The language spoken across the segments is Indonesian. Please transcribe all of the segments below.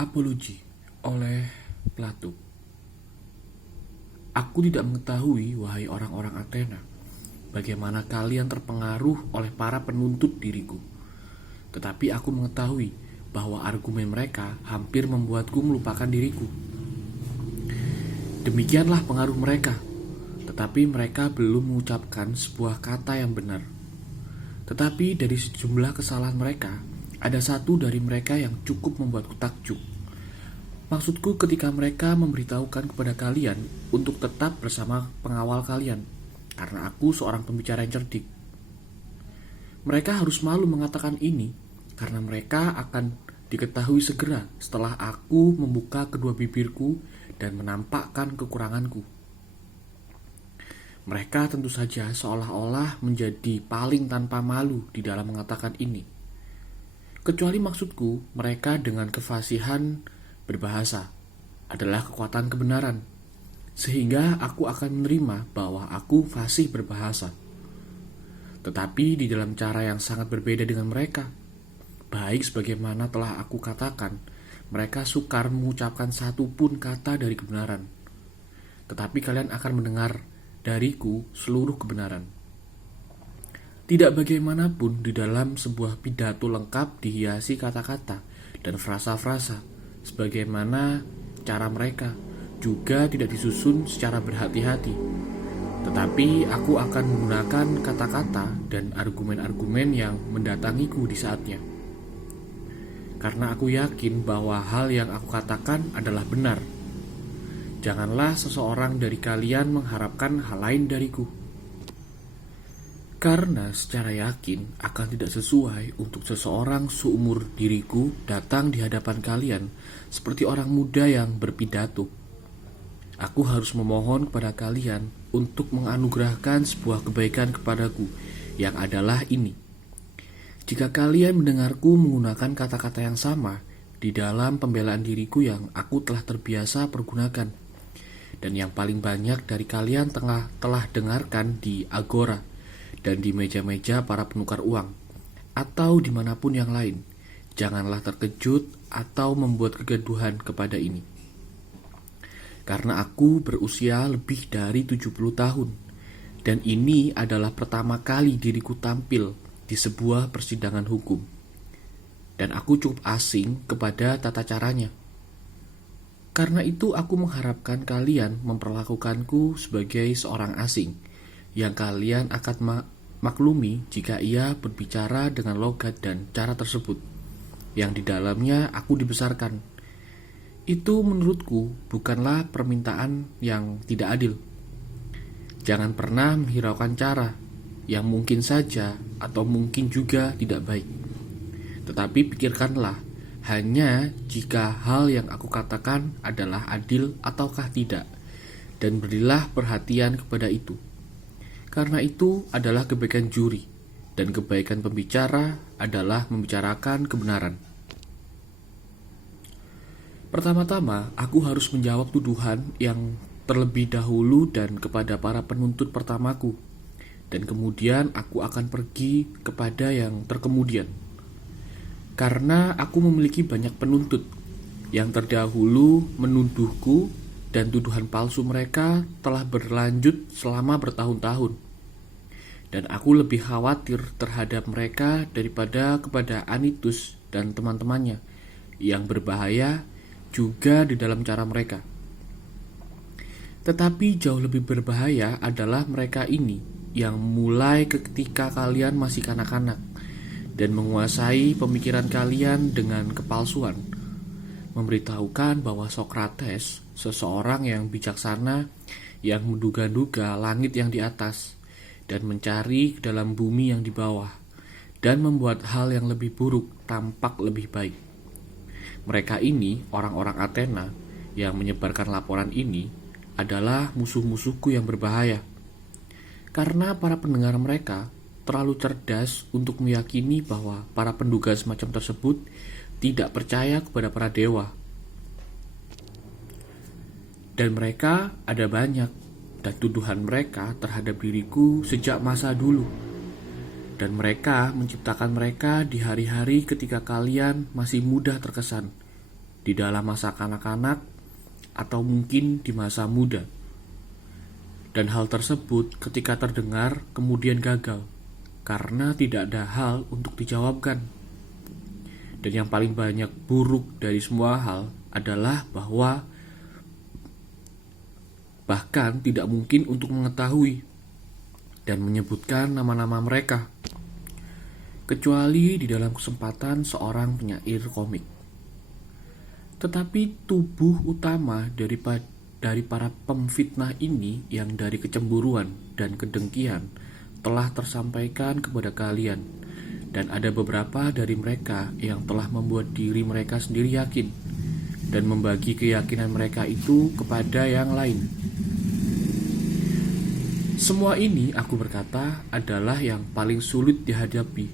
Apologi oleh Plato. Aku tidak mengetahui, wahai orang-orang Athena, bagaimana kalian terpengaruh oleh para penuntut diriku. Tetapi aku mengetahui bahwa argumen mereka hampir membuatku melupakan diriku. Demikianlah pengaruh mereka, tetapi mereka belum mengucapkan sebuah kata yang benar. Tetapi dari sejumlah kesalahan mereka, ada satu dari mereka yang cukup membuatku takjub. Maksudku ketika mereka memberitahukan kepada kalian untuk tetap bersama pengawal kalian, karena aku seorang pembicara yang cerdik. Mereka harus malu mengatakan ini, karena mereka akan diketahui segera setelah aku membuka kedua bibirku dan menampakkan kekuranganku. Mereka tentu saja seolah-olah menjadi paling tanpa malu di dalam mengatakan ini. Kecuali maksudku, mereka dengan kefasihan berbahasa adalah kekuatan kebenaran, sehingga aku akan menerima bahwa aku fasih berbahasa. Tetapi di dalam cara yang sangat berbeda dengan mereka. Baik sebagaimana telah aku katakan, mereka sukar mengucapkan satu pun kata dari kebenaran. Tetapi kalian akan mendengar dariku seluruh kebenaran. Tidak bagaimanapun di dalam sebuah pidato lengkap dihiasi kata-kata dan frasa-frasa, sebagaimana cara mereka juga tidak disusun secara berhati-hati. Tetapi aku akan menggunakan kata-kata dan argumen-argumen yang mendatangiku di saatnya. Karena aku yakin bahwa hal yang aku katakan adalah benar. Janganlah seseorang dari kalian mengharapkan hal lain dariku. Karena secara yakin akan tidak sesuai untuk seseorang seumur diriku datang di hadapan kalian seperti orang muda yang berpidato. Aku harus memohon kepada kalian untuk menganugerahkan sebuah kebaikan kepadaku, yang adalah ini. Jika kalian mendengarku menggunakan kata-kata yang sama di dalam pembelaan diriku yang aku telah terbiasa pergunakan, dan yang paling banyak dari kalian telah dengarkan di agora dan di meja-meja para penukar uang, atau dimanapun yang lain, janganlah terkejut atau membuat kegaduhan kepada ini. Karena aku berusia lebih dari 70 tahun, dan ini adalah pertama kali diriku tampil di sebuah persidangan hukum. Dan aku cukup asing kepada tata caranya. Karena itu aku mengharapkan kalian memperlakukanku sebagai seorang asing, yang kalian akan maklumi jika ia berbicara dengan logat dan cara tersebut, yang di dalamnya aku dibesarkan. Itu menurutku bukanlah permintaan yang tidak adil. Jangan pernah menghiraukan cara yang mungkin saja atau mungkin juga tidak baik. Tetapi pikirkanlah hanya jika hal yang aku katakan adalah adil ataukah tidak, dan berilah perhatian kepada itu. Karena itu adalah kebaikan juri, dan kebaikan pembicara adalah membicarakan kebenaran. Pertama-tama, aku harus menjawab tuduhan yang terlebih dahulu dan kepada para penuntut pertamaku, dan kemudian aku akan pergi kepada yang terkemudian. Karena aku memiliki banyak penuntut yang terdahulu menuduhku, dan tuduhan palsu mereka telah berlanjut selama bertahun-tahun. Dan aku lebih khawatir terhadap mereka daripada kepada Anytus dan teman-temannya yang berbahaya juga di dalam cara mereka. Tetapi jauh lebih berbahaya adalah mereka ini yang mulai ketika kalian masih kanak-kanak dan menguasai pemikiran kalian dengan kepalsuan, memberitahukan bahwa Sokrates, seseorang yang bijaksana yang menduga-duga langit yang di atas dan mencari ke dalam bumi yang di bawah, dan membuat hal yang lebih buruk tampak lebih baik. Mereka ini, orang-orang Athena yang menyebarkan laporan ini, adalah musuh-musuhku yang berbahaya. Karena para pendengar mereka terlalu cerdas untuk meyakini bahwa para penduga semacam tersebut tidak percaya kepada para dewa. Dan mereka ada banyak, dan tuduhan mereka terhadap diriku sejak masa dulu. Dan mereka menciptakan mereka di hari-hari ketika kalian masih mudah terkesan, di di dalam masa kanak-kanak, atau mungkin di masa muda. Dan hal tersebut ketika terdengar kemudian gagal, karena tidak ada hal untuk dijawabkan. Dan yang paling banyak buruk dari semua hal adalah bahwa bahkan tidak mungkin untuk mengetahui dan menyebutkan nama-nama mereka, kecuali di dalam kesempatan seorang penyair komik. Tetapi tubuh utama dari para pemfitnah ini yang dari kecemburuan dan kedengkian telah tersampaikan kepada kalian, dan ada beberapa dari mereka yang telah membuat diri mereka sendiri yakin dan membagi keyakinan mereka itu kepada yang lain. Semua ini, aku berkata, adalah yang paling sulit dihadapi,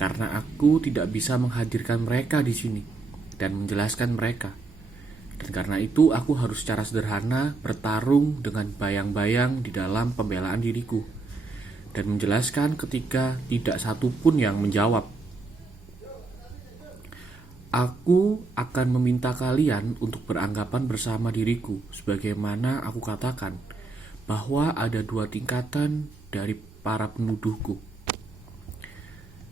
karena aku tidak bisa menghadirkan mereka di sini dan menjelaskan mereka. Dan karena itu aku harus secara sederhana bertarung dengan bayang-bayang di dalam pembelaan diriku dan menjelaskan ketika tidak satu pun yang menjawab. Aku akan meminta kalian untuk beranggapan bersama diriku, sebagaimana aku katakan bahwa ada dua tingkatan dari para penuduhku.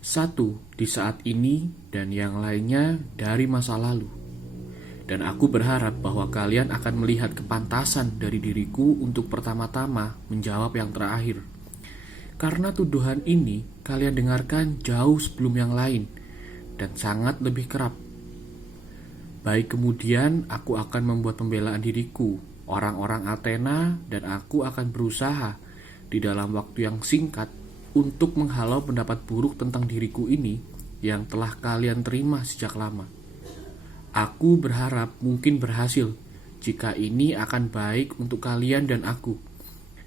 Satu di saat ini dan yang lainnya dari masa lalu. Dan aku berharap bahwa kalian akan melihat kepantasan dari diriku untuk pertama-tama menjawab yang terakhir. Karena tuduhan ini kalian dengarkan jauh sebelum yang lain dan sangat lebih kerap. Baik, kemudian aku akan membuat pembelaan diriku, orang-orang Athena, dan aku akan berusaha di dalam waktu yang singkat untuk menghalau pendapat buruk tentang diriku ini yang telah kalian terima sejak lama. Aku berharap mungkin berhasil jika ini akan baik untuk kalian dan aku,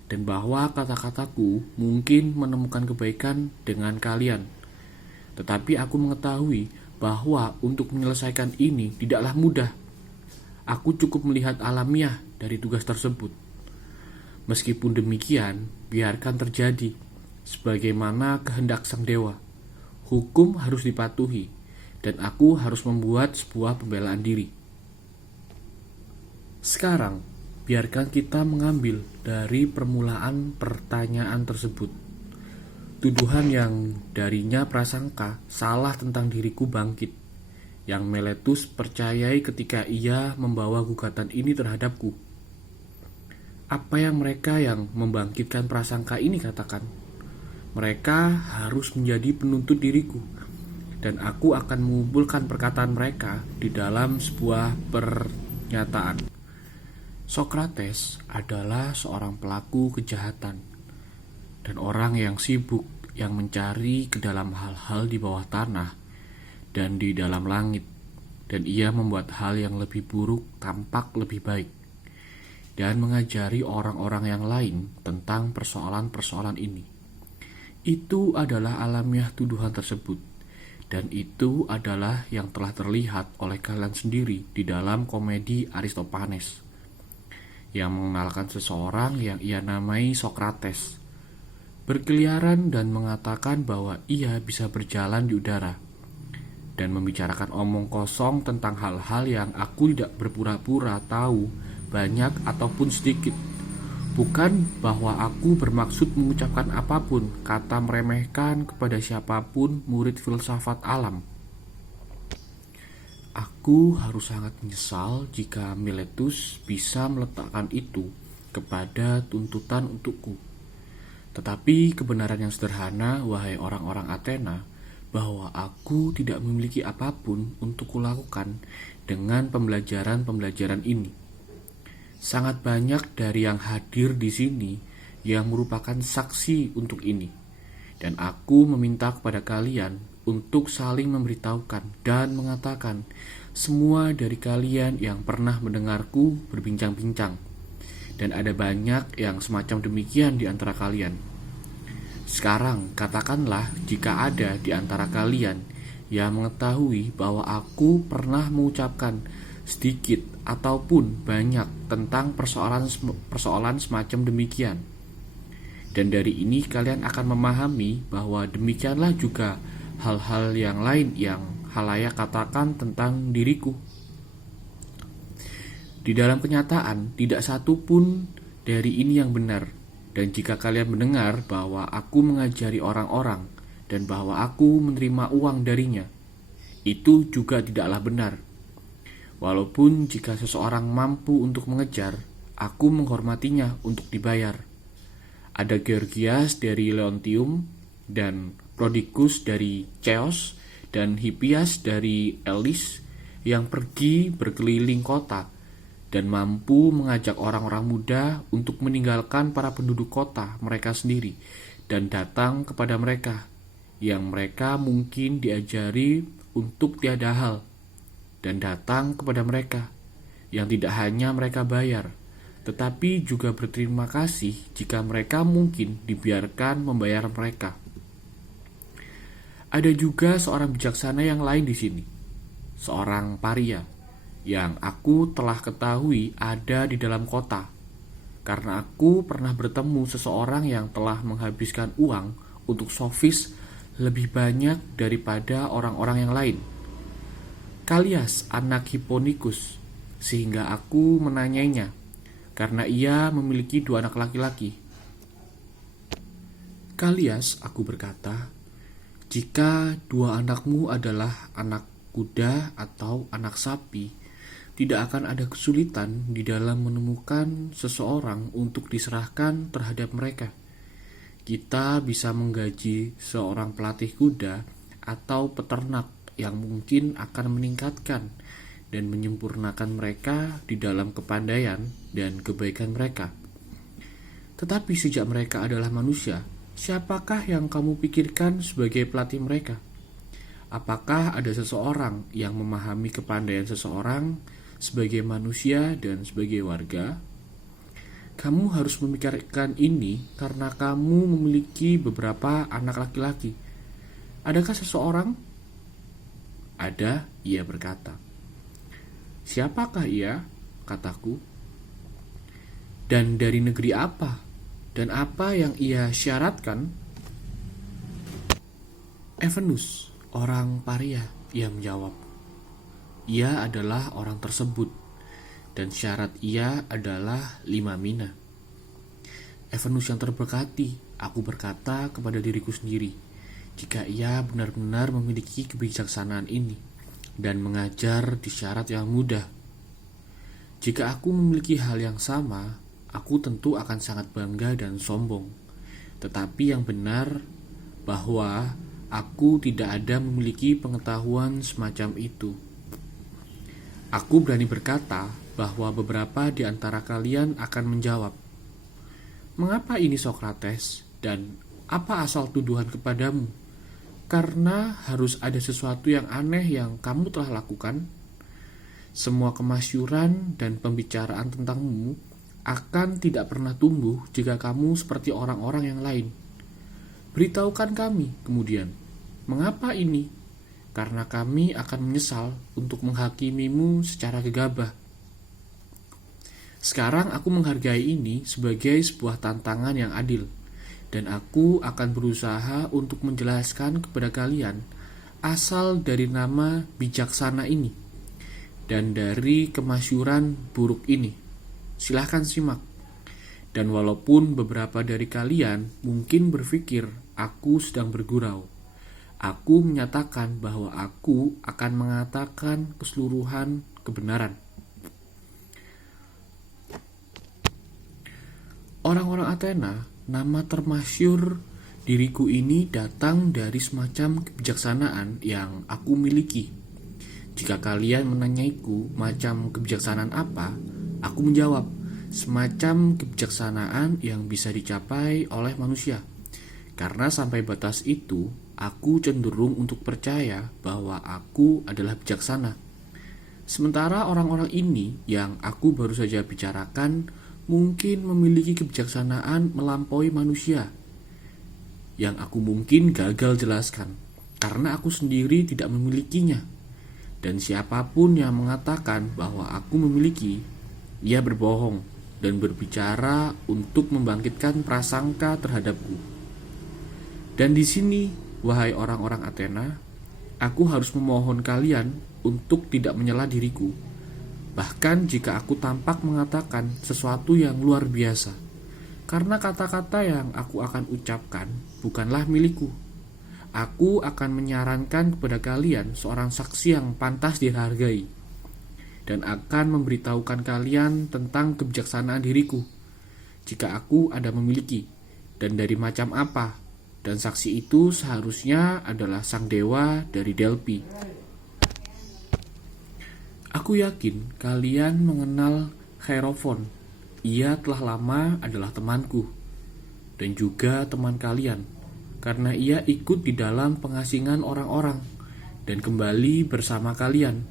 dan bahwa kata-kataku mungkin menemukan kebaikan dengan kalian. Tetapi aku mengetahui bahwa untuk menyelesaikan ini tidaklah mudah. Aku cukup melihat alamiah dari tugas tersebut. Meskipun demikian, biarkan terjadi sebagaimana kehendak sang dewa. Hukum harus dipatuhi, dan aku harus membuat sebuah pembelaan diri. Sekarang, biarkan kita mengambil dari permulaan pertanyaan tersebut. Tuduhan yang darinya prasangka salah tentang diriku bangkit, yang Meletus percayai ketika ia membawa gugatan ini terhadapku. Apa yang mereka yang membangkitkan prasangka ini katakan? Mereka harus menjadi penuntut diriku, dan aku akan mengumpulkan perkataan mereka di dalam sebuah pernyataan. Sokrates adalah seorang pelaku kejahatan dan orang yang sibuk yang mencari ke dalam hal-hal di bawah tanah dan di dalam langit, dan ia membuat hal yang lebih buruk tampak lebih baik, dan mengajari orang-orang yang lain tentang persoalan-persoalan ini. Itu adalah alamiah tuduhan tersebut, dan itu adalah yang telah terlihat oleh kalian sendiri di dalam komedi Aristophanes, yang mengenalkan seseorang yang ia namai Sokrates, berkeliaran dan mengatakan bahwa ia bisa berjalan di udara, dan membicarakan omong kosong tentang hal-hal yang aku tidak berpura-pura tahu banyak ataupun sedikit. Bukan bahwa aku bermaksud mengucapkan apapun kata meremehkan kepada siapapun murid filsafat alam. Aku harus sangat menyesal jika Miletus bisa meletakkan itu kepada tuntutan untukku. Tetapi kebenaran yang sederhana, wahai orang-orang Athena, bahwa aku tidak memiliki apapun untuk kulakukan dengan pembelajaran-pembelajaran ini. Sangat banyak dari yang hadir di sini yang merupakan saksi untuk ini, dan aku meminta kepada kalian untuk saling memberitahukan dan mengatakan semua dari kalian yang pernah mendengarku berbincang-bincang, dan ada banyak yang semacam demikian di antara kalian. Sekarang katakanlah jika ada di antara kalian yang mengetahui bahwa aku pernah mengucapkan sedikit ataupun banyak tentang persoalan semacam demikian. Dan dari ini kalian akan memahami bahwa demikianlah juga hal-hal yang lain yang halayak katakan tentang diriku. Di dalam kenyataan, tidak satu pun dari ini yang benar. Dan jika kalian mendengar bahwa aku mengajari orang-orang dan bahwa aku menerima uang darinya, itu juga tidaklah benar. Walaupun jika seseorang mampu untuk mengejar, aku menghormatinya untuk dibayar. Ada Georgias dari Leontium, dan Prodigus dari Ceos, dan Hippias dari Elis yang pergi berkeliling kota dan mampu mengajak orang-orang muda untuk meninggalkan para penduduk kota mereka sendiri dan datang kepada mereka yang mereka mungkin diajari untuk tiada hal, dan datang kepada mereka yang tidak hanya mereka bayar, tetapi juga berterima kasih jika mereka mungkin dibiarkan membayar mereka. Ada juga seorang bijaksana yang lain di sini, seorang paria, yang aku telah ketahui ada di dalam kota, karena aku pernah bertemu seseorang yang telah menghabiskan uang untuk sofis lebih banyak daripada orang-orang yang lain, Kalias anak Hipponikus, sehingga aku menanyainya, karena ia memiliki 2 anak laki-laki. Kalias, aku berkata, jika 2 anakmu adalah anak kuda atau anak sapi, tidak akan ada kesulitan di dalam menemukan seseorang untuk diserahkan terhadap mereka. Kita bisa menggaji seorang pelatih kuda atau peternak yang mungkin akan meningkatkan dan menyempurnakan mereka di dalam kepandaian dan kebaikan mereka. Tetapi sejak mereka adalah manusia, siapakah yang kamu pikirkan sebagai pelatih mereka? Apakah ada seseorang yang memahami kepandaian seseorang sebagai manusia dan sebagai warga? Kamu harus memikirkan ini karena kamu memiliki beberapa anak laki-laki. Adakah seseorang? Ada, ia berkata. Siapakah ia? Kataku. Dan dari negeri apa? Dan apa yang ia syaratkan? Evenus, orang paria, ia menjawab. Ia adalah orang tersebut, dan syarat ia adalah 5 mina. Evenus yang terberkati, aku berkata kepada diriku sendiri, jika ia benar-benar memiliki kebijaksanaan ini dan mengajar di syarat yang mudah. Jika aku memiliki hal yang sama, aku tentu akan sangat bangga dan sombong. Tetapi yang benar bahwa aku tidak ada memiliki pengetahuan semacam itu. Aku berani berkata bahwa beberapa di antara kalian akan menjawab, "Mengapa ini Sokrates, dan apa asal tuduhan kepadamu? Karena harus ada sesuatu yang aneh yang kamu telah lakukan. Semua kemasyuran dan pembicaraan tentangmu akan tidak pernah tumbuh jika kamu seperti orang-orang yang lain. Beritahukan kami kemudian, mengapa ini? Karena kami akan menyesal untuk menghakimimu secara gegabah." Sekarang aku menghargai ini sebagai sebuah tantangan yang adil, dan aku akan berusaha untuk menjelaskan kepada kalian asal dari nama bijaksana ini dan dari kemasyuran buruk ini. Silahkan simak. Dan walaupun beberapa dari kalian mungkin berpikir aku sedang bergurau, aku menyatakan bahwa aku akan mengatakan keseluruhan kebenaran. Orang-orang Athena, nama termasyur diriku ini datang dari semacam kebijaksanaan yang aku miliki. Jika kalian menanyaiku macam kebijaksanaan apa, aku menjawab, semacam kebijaksanaan yang bisa dicapai oleh manusia. Karena sampai batas itu, aku cenderung untuk percaya bahwa aku adalah bijaksana. Sementara orang-orang ini yang aku baru saja bicarakan mungkin memiliki kebijaksanaan melampaui manusia, yang aku mungkin gagal jelaskan, karena aku sendiri tidak memilikinya. Dan siapapun yang mengatakan bahwa aku memiliki, ia berbohong dan berbicara untuk membangkitkan prasangka terhadapku. Dan di sini, wahai orang-orang Athena, aku harus memohon kalian untuk tidak menyela diriku. bahkan jika aku tampak mengatakan sesuatu yang luar biasa, karena kata-kata yang aku akan ucapkan bukanlah milikku. Aku akan menyarankan kepada kalian seorang saksi yang pantas dihargai, dan akan memberitahukan kalian tentang kebijaksanaan diriku, jika aku ada memiliki, dan dari macam apa. Dan saksi itu seharusnya adalah sang dewa dari Delphi. Aku yakin kalian mengenal Hierophon. Ia telah lama adalah temanku, dan juga teman kalian, karena ia ikut di dalam pengasingan orang-orang, dan kembali bersama kalian.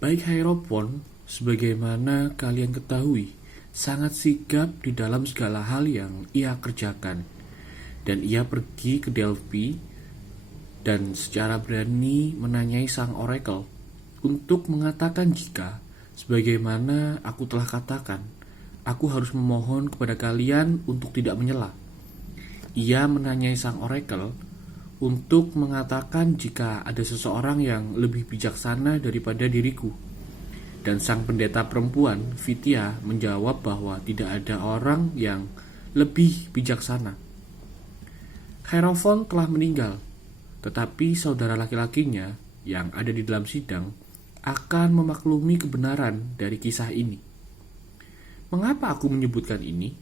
Baik Hierophon, sebagaimana kalian ketahui, sangat sigap di dalam segala hal yang ia kerjakan. Dan ia pergi ke Delphi dan secara berani menanyai sang oracle untuk mengatakan jika, sebagaimana aku telah katakan, aku harus memohon kepada kalian untuk tidak menyela. Ia menanyai sang oracle untuk mengatakan jika ada seseorang yang lebih bijaksana daripada diriku. Dan sang pendeta perempuan, Vitia, menjawab bahwa tidak ada orang yang lebih bijaksana. Hierophon telah meninggal, tetapi saudara laki-lakinya yang ada di dalam sidang akan memaklumi kebenaran dari kisah ini. Mengapa aku menyebutkan ini?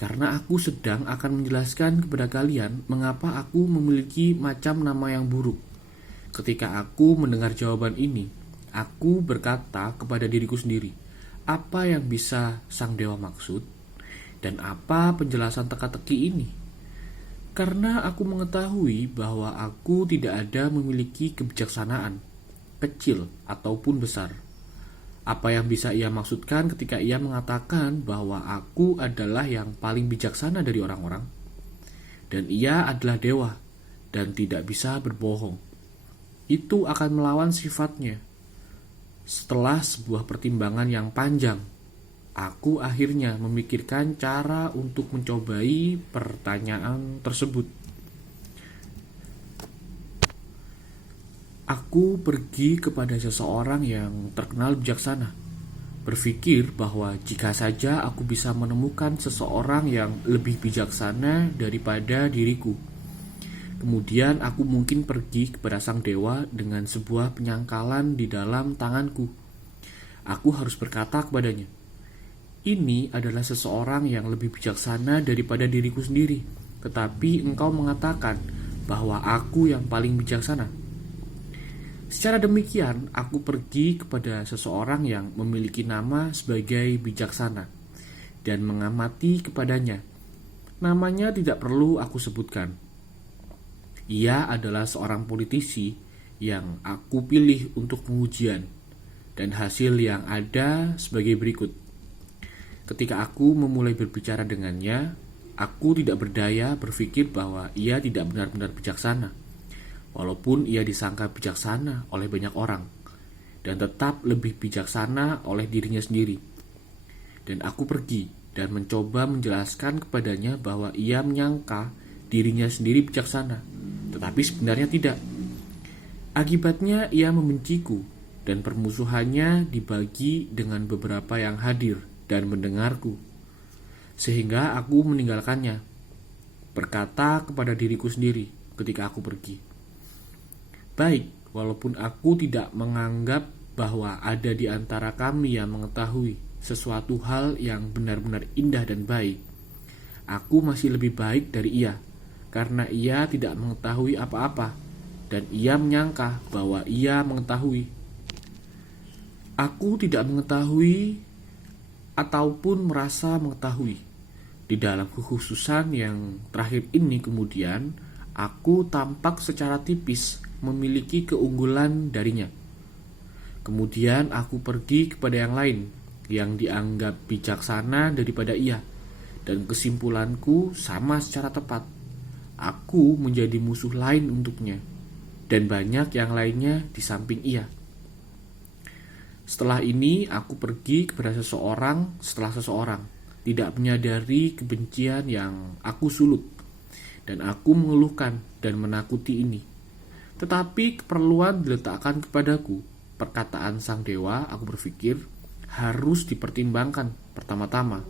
Karena aku sedang akan menjelaskan kepada kalian mengapa aku memiliki macam nama yang buruk. Ketika aku mendengar jawaban ini, aku berkata kepada diriku sendiri, apa yang bisa sang dewa maksud? Dan apa penjelasan teka-teki ini? Karena aku mengetahui bahwa aku tidak ada memiliki kebijaksanaan, kecil ataupun besar. Apa yang bisa ia maksudkan ketika ia mengatakan bahwa aku adalah yang paling bijaksana dari orang-orang? Dan ia adalah dewa, dan tidak bisa berbohong. Itu akan melawan sifatnya. Setelah sebuah pertimbangan yang panjang, aku akhirnya memikirkan cara untuk mencobai pertanyaan tersebut. Aku pergi kepada seseorang yang terkenal bijaksana, berpikir bahwa jika saja aku bisa menemukan seseorang yang lebih bijaksana daripada diriku, kemudian aku mungkin pergi kepada sang dewa dengan sebuah penyangkalan di dalam tanganku. Aku harus berkata kepadanya, ini adalah seseorang yang lebih bijaksana daripada diriku sendiri, tetapi engkau mengatakan bahwa aku yang paling bijaksana. Secara demikian, aku pergi kepada seseorang yang memiliki nama sebagai bijaksana dan mengamati kepadanya. Namanya tidak perlu aku sebutkan. Ia adalah seorang politisi yang aku pilih untuk pengujian, dan hasil yang ada sebagai berikut. Ketika aku memulai berbicara dengannya, aku tidak berdaya berpikir bahwa ia tidak benar-benar bijaksana, walaupun ia disangka bijaksana oleh banyak orang, dan tetap lebih bijaksana oleh dirinya sendiri. Dan aku pergi dan mencoba menjelaskan kepadanya bahwa ia menyangka dirinya sendiri bijaksana, tetapi sebenarnya tidak. Akibatnya ia membenciku, dan permusuhannya dibagi dengan beberapa yang hadir dan mendengarku, sehingga aku meninggalkannya, berkata kepada diriku sendiri ketika aku pergi, baik, walaupun aku tidak menganggap bahwa ada di antara kami yang mengetahui sesuatu hal yang benar-benar indah dan baik, aku masih lebih baik dari ia, karena ia tidak mengetahui apa-apa, dan ia menyangka bahwa ia mengetahui. Aku tidak mengetahui ataupun merasa mengetahui. Di dalam kekhususan yang terakhir ini kemudian, aku tampak secara tipis memiliki keunggulan darinya. Kemudian aku pergi kepada yang lain, yang dianggap bijaksana daripada ia, dan kesimpulanku sama secara tepat. Aku menjadi musuh lain untuknya, dan banyak yang lainnya di samping ia. Setelah ini aku pergi kepada seseorang setelah seseorang, tidak menyadari kebencian yang aku sulut, dan aku mengeluhkan dan menakuti ini. Tetapi keperluan diletakkan kepadaku, perkataan sang dewa, aku berpikir harus dipertimbangkan pertama-tama.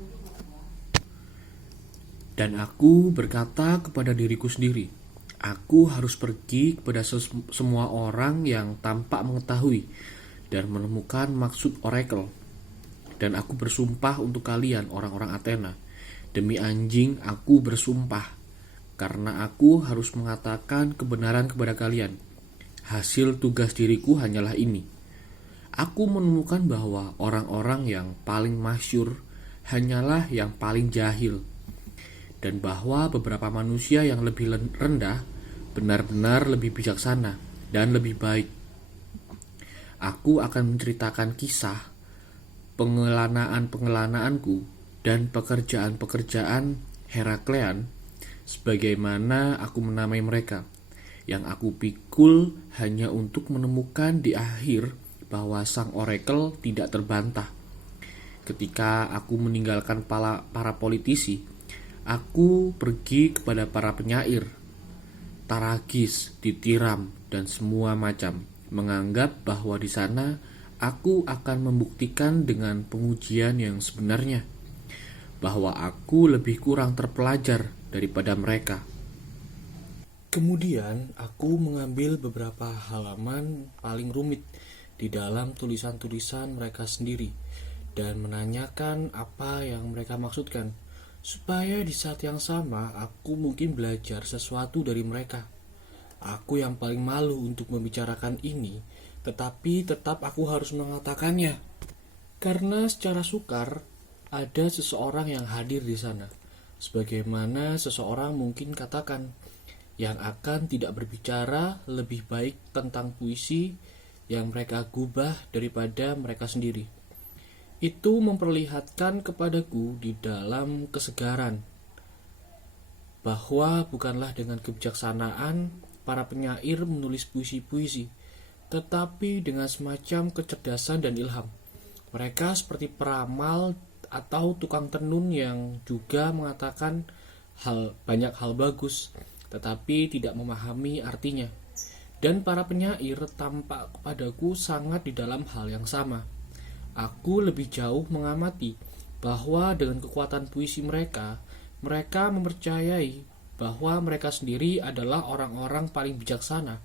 Dan aku berkata kepada diriku sendiri, aku harus pergi kepada semua orang yang tampak mengetahui dan menemukan maksud oracle. Dan aku bersumpah untuk kalian, orang-orang Athena. Demi anjing, aku bersumpah. Karena aku harus mengatakan kebenaran kepada kalian. Hasil tugas diriku hanyalah ini. Aku menemukan bahwa orang-orang yang paling masyhur hanyalah yang paling jahil. Dan bahwa beberapa manusia yang lebih rendah benar-benar lebih bijaksana dan lebih baik. Aku akan menceritakan kisah pengelanaanku dan pekerjaan-pekerjaan Heraklean sebagaimana aku menamai mereka, yang aku pikul hanya untuk menemukan di akhir bahwa sang oracle tidak terbantah. Ketika aku meninggalkan para politisi, aku pergi kepada para penyair, Taragis, ditiram, dan semua macam, menganggap bahwa di sana aku akan membuktikan dengan pengujian yang sebenarnya bahwa aku lebih kurang terpelajar daripada mereka. Kemudian aku mengambil beberapa halaman paling rumit di dalam tulisan-tulisan mereka sendiri dan menanyakan apa yang mereka maksudkan, supaya di saat yang sama aku mungkin belajar sesuatu dari mereka. Aku yang paling malu untuk membicarakan ini, tetapi tetap aku harus mengatakannya. Karena secara sukar ada seseorang yang hadir di sana, sebagaimana seseorang mungkin katakan, yang akan tidak berbicara lebih baik tentang puisi yang mereka gubah daripada mereka sendiri. Itu memperlihatkan kepadaku di dalam kesegaran bahwa bukanlah dengan kebijaksanaan para penyair menulis puisi-puisi, tetapi dengan semacam kecerdasan dan ilham. Mereka seperti peramal atau tukang tenun yang juga mengatakan banyak hal bagus, tetapi tidak memahami artinya. Dan para penyair tampak kepadaku sangat di dalam hal yang sama. Aku lebih jauh mengamati bahwa dengan kekuatan puisi mereka mempercayai bahwa mereka sendiri adalah orang-orang paling bijaksana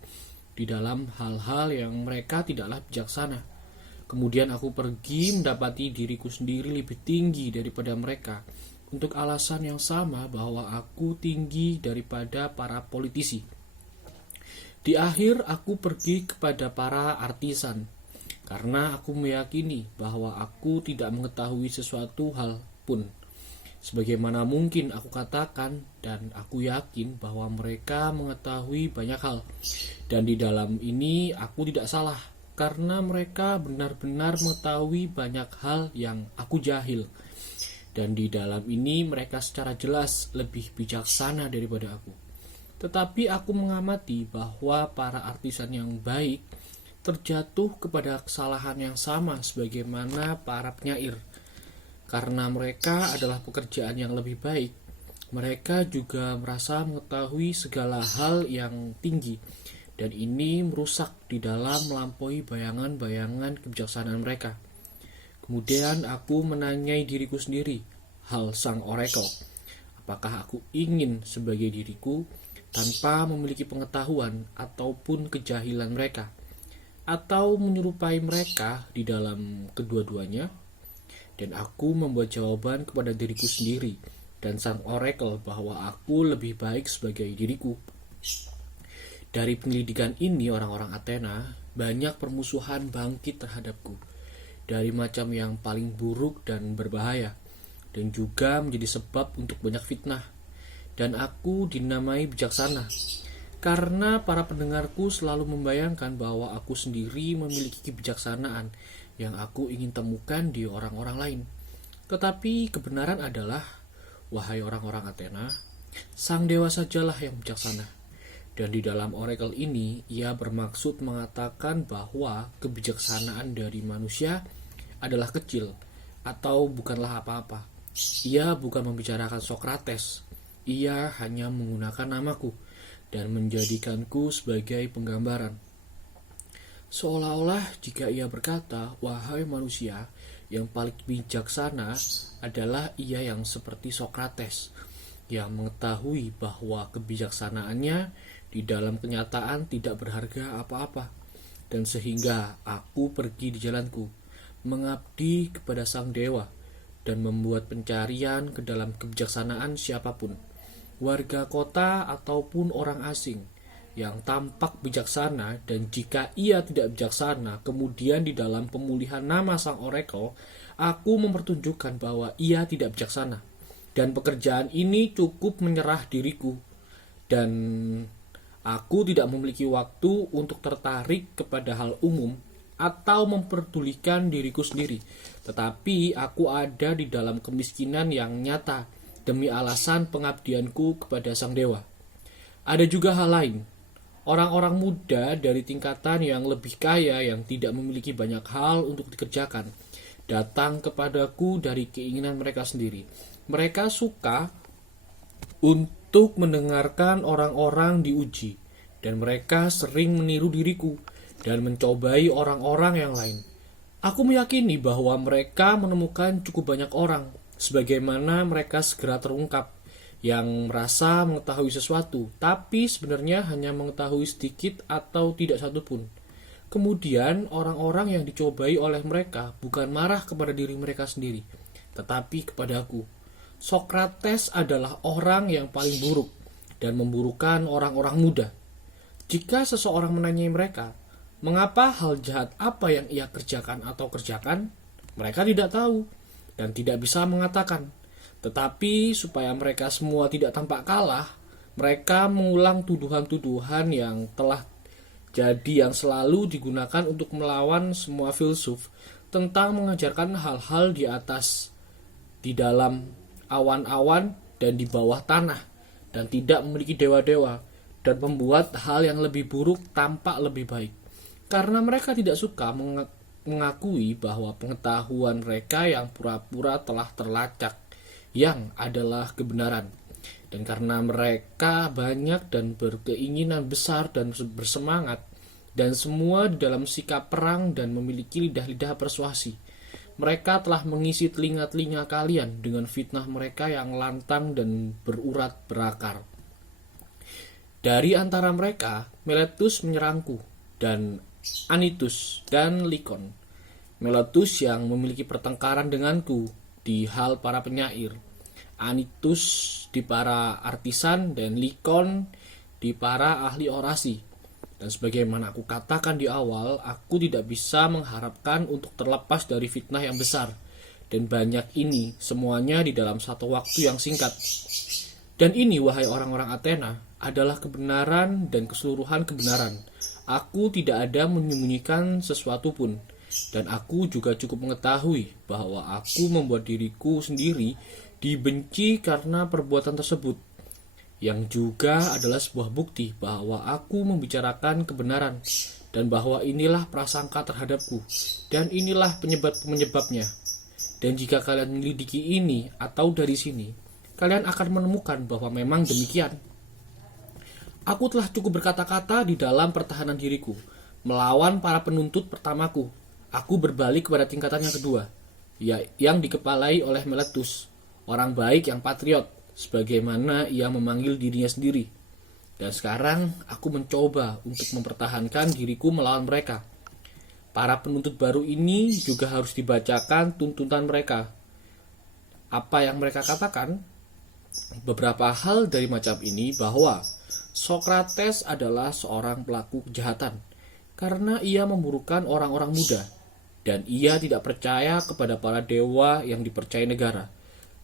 di dalam hal-hal yang mereka tidaklah bijaksana. Kemudian aku pergi mendapati diriku sendiri lebih tinggi daripada mereka, untuk alasan yang sama bahwa aku tinggi daripada para politisi. Di akhir aku pergi kepada para artisan, karena aku meyakini bahwa aku tidak mengetahui sesuatu hal pun. Sebagaimana mungkin aku katakan, dan aku yakin bahwa mereka mengetahui banyak hal. Dan di dalam ini aku tidak salah, karena mereka benar-benar mengetahui banyak hal yang aku jahil. Dan di dalam ini mereka secara jelas lebih bijaksana daripada aku. Tetapi aku mengamati bahwa para artisan yang baik terjatuh kepada kesalahan yang sama sebagaimana para penyair. Karena mereka adalah pekerjaan yang lebih baik, mereka juga merasa mengetahui segala hal yang tinggi, dan ini merusak di dalam melampaui bayangan-bayangan kebijaksanaan mereka. Kemudian aku menanyai diriku sendiri, hal sang oracle, apakah aku ingin sebagai diriku tanpa memiliki pengetahuan ataupun kejahilan mereka, atau menyerupai mereka di dalam kedua-duanya? Dan aku membuat jawaban kepada diriku sendiri dan sang oracle bahwa aku lebih baik sebagai diriku. Dari penyelidikan ini, orang-orang Athena banyak permusuhan bangkit terhadapku, dari macam yang paling buruk dan berbahaya, dan juga menjadi sebab untuk banyak fitnah. Dan aku dinamai bijaksana, karena para pendengarku selalu membayangkan bahwa aku sendiri memiliki kebijaksanaan yang aku ingin temukan di orang-orang lain. Tetapi kebenaran adalah, wahai orang-orang Athena, sang dewa sajalah yang bijaksana. Dan di dalam oracle ini, ia bermaksud mengatakan bahwa kebijaksanaan dari manusia adalah kecil atau bukanlah apa-apa. Ia bukan membicarakan Sokrates, ia hanya menggunakan namaku dan menjadikanku sebagai penggambaran. Seolah-olah jika ia berkata, "Wahai manusia, yang paling bijaksana adalah ia yang seperti Sokrates, yang mengetahui bahwa kebijaksanaannya di dalam kenyataan tidak berharga apa-apa, dan sehingga aku pergi di jalanku, mengabdi kepada sang dewa, dan membuat pencarian ke dalam kebijaksanaan siapapun, warga kota ataupun orang asing, yang tampak bijaksana, dan jika ia tidak bijaksana, kemudian di dalam pemulihan nama sang oracle, aku mempertunjukkan bahwa ia tidak bijaksana. Dan pekerjaan ini cukup menyerah diriku, dan aku tidak memiliki waktu untuk tertarik kepada hal umum atau memperdulikan diriku sendiri. Tetapi aku ada di dalam kemiskinan yang nyata demi alasan pengabdianku kepada sang dewa. Ada juga hal lain. Orang-orang muda dari tingkatan yang lebih kaya yang tidak memiliki banyak hal untuk dikerjakan datang kepadaku dari keinginan mereka sendiri. Mereka suka untuk mendengarkan orang-orang diuji, dan mereka sering meniru diriku dan mencobai orang-orang yang lain. Aku meyakini bahwa mereka menemukan cukup banyak orang, sebagaimana mereka segera terungkap, yang merasa mengetahui sesuatu, tapi sebenarnya hanya mengetahui sedikit atau tidak satupun. Kemudian orang-orang yang dicobai oleh mereka bukan marah kepada diri mereka sendiri, tetapi kepada aku. Sokrates adalah orang yang paling buruk dan memburukan orang-orang muda. Jika seseorang menanyai mereka, mengapa hal jahat apa yang ia kerjakan atau kerjakan, mereka tidak tahu dan tidak bisa mengatakan. Tetapi supaya mereka semua tidak tampak kalah, mereka mengulang tuduhan-tuduhan yang telah jadi yang selalu digunakan untuk melawan semua filsuf tentang mengajarkan hal-hal di atas, di dalam awan-awan dan di bawah tanah, dan tidak memiliki dewa-dewa, dan membuat hal yang lebih buruk tampak lebih baik. Karena mereka tidak suka mengakui bahwa pengetahuan mereka yang pura-pura telah terlacak, yang adalah kebenaran. Dan karena mereka banyak dan berkeinginan besar dan bersemangat, dan semua di dalam sikap perang dan memiliki lidah-lidah persuasi, mereka telah mengisi telinga-telinga kalian dengan fitnah mereka yang lantang dan berurat berakar. Dari antara mereka, Meletus menyerangku, dan Anytus dan Lycon. Meletus yang memiliki pertengkaran denganku di hal para penyair, Anytus di para artisan, dan Lycon di para ahli orasi. Dan sebagaimana aku katakan di awal, aku tidak bisa mengharapkan untuk terlepas dari fitnah yang besar, dan banyak ini semuanya di dalam satu waktu yang singkat. Dan ini, wahai orang-orang Athena, adalah kebenaran dan keseluruhan kebenaran. Aku tidak ada menyembunyikan sesuatu pun, dan aku juga cukup mengetahui bahwa aku membuat diriku sendiri dibenci karena perbuatan tersebut, yang juga adalah sebuah bukti bahwa aku membicarakan kebenaran, dan bahwa inilah prasangka terhadapku, dan inilah penyebabnya. Dan jika kalian menyelidiki ini atau dari sini, kalian akan menemukan bahwa memang demikian. Aku telah cukup berkata-kata di dalam pertahanan diriku, melawan para penuntut pertamaku. Aku berbalik kepada tingkatan yang kedua, yang dikepalai oleh Meletus, orang baik yang patriot, sebagaimana ia memanggil dirinya sendiri. Dan sekarang aku mencoba untuk mempertahankan diriku melawan mereka. Para penuntut baru ini juga harus dibacakan tuntutan mereka. Apa yang mereka katakan? Beberapa hal dari macam ini, bahwa Sokrates adalah seorang pelaku kejahatan karena ia memburukan orang-orang muda, dan ia tidak percaya kepada para dewa yang dipercaya negara,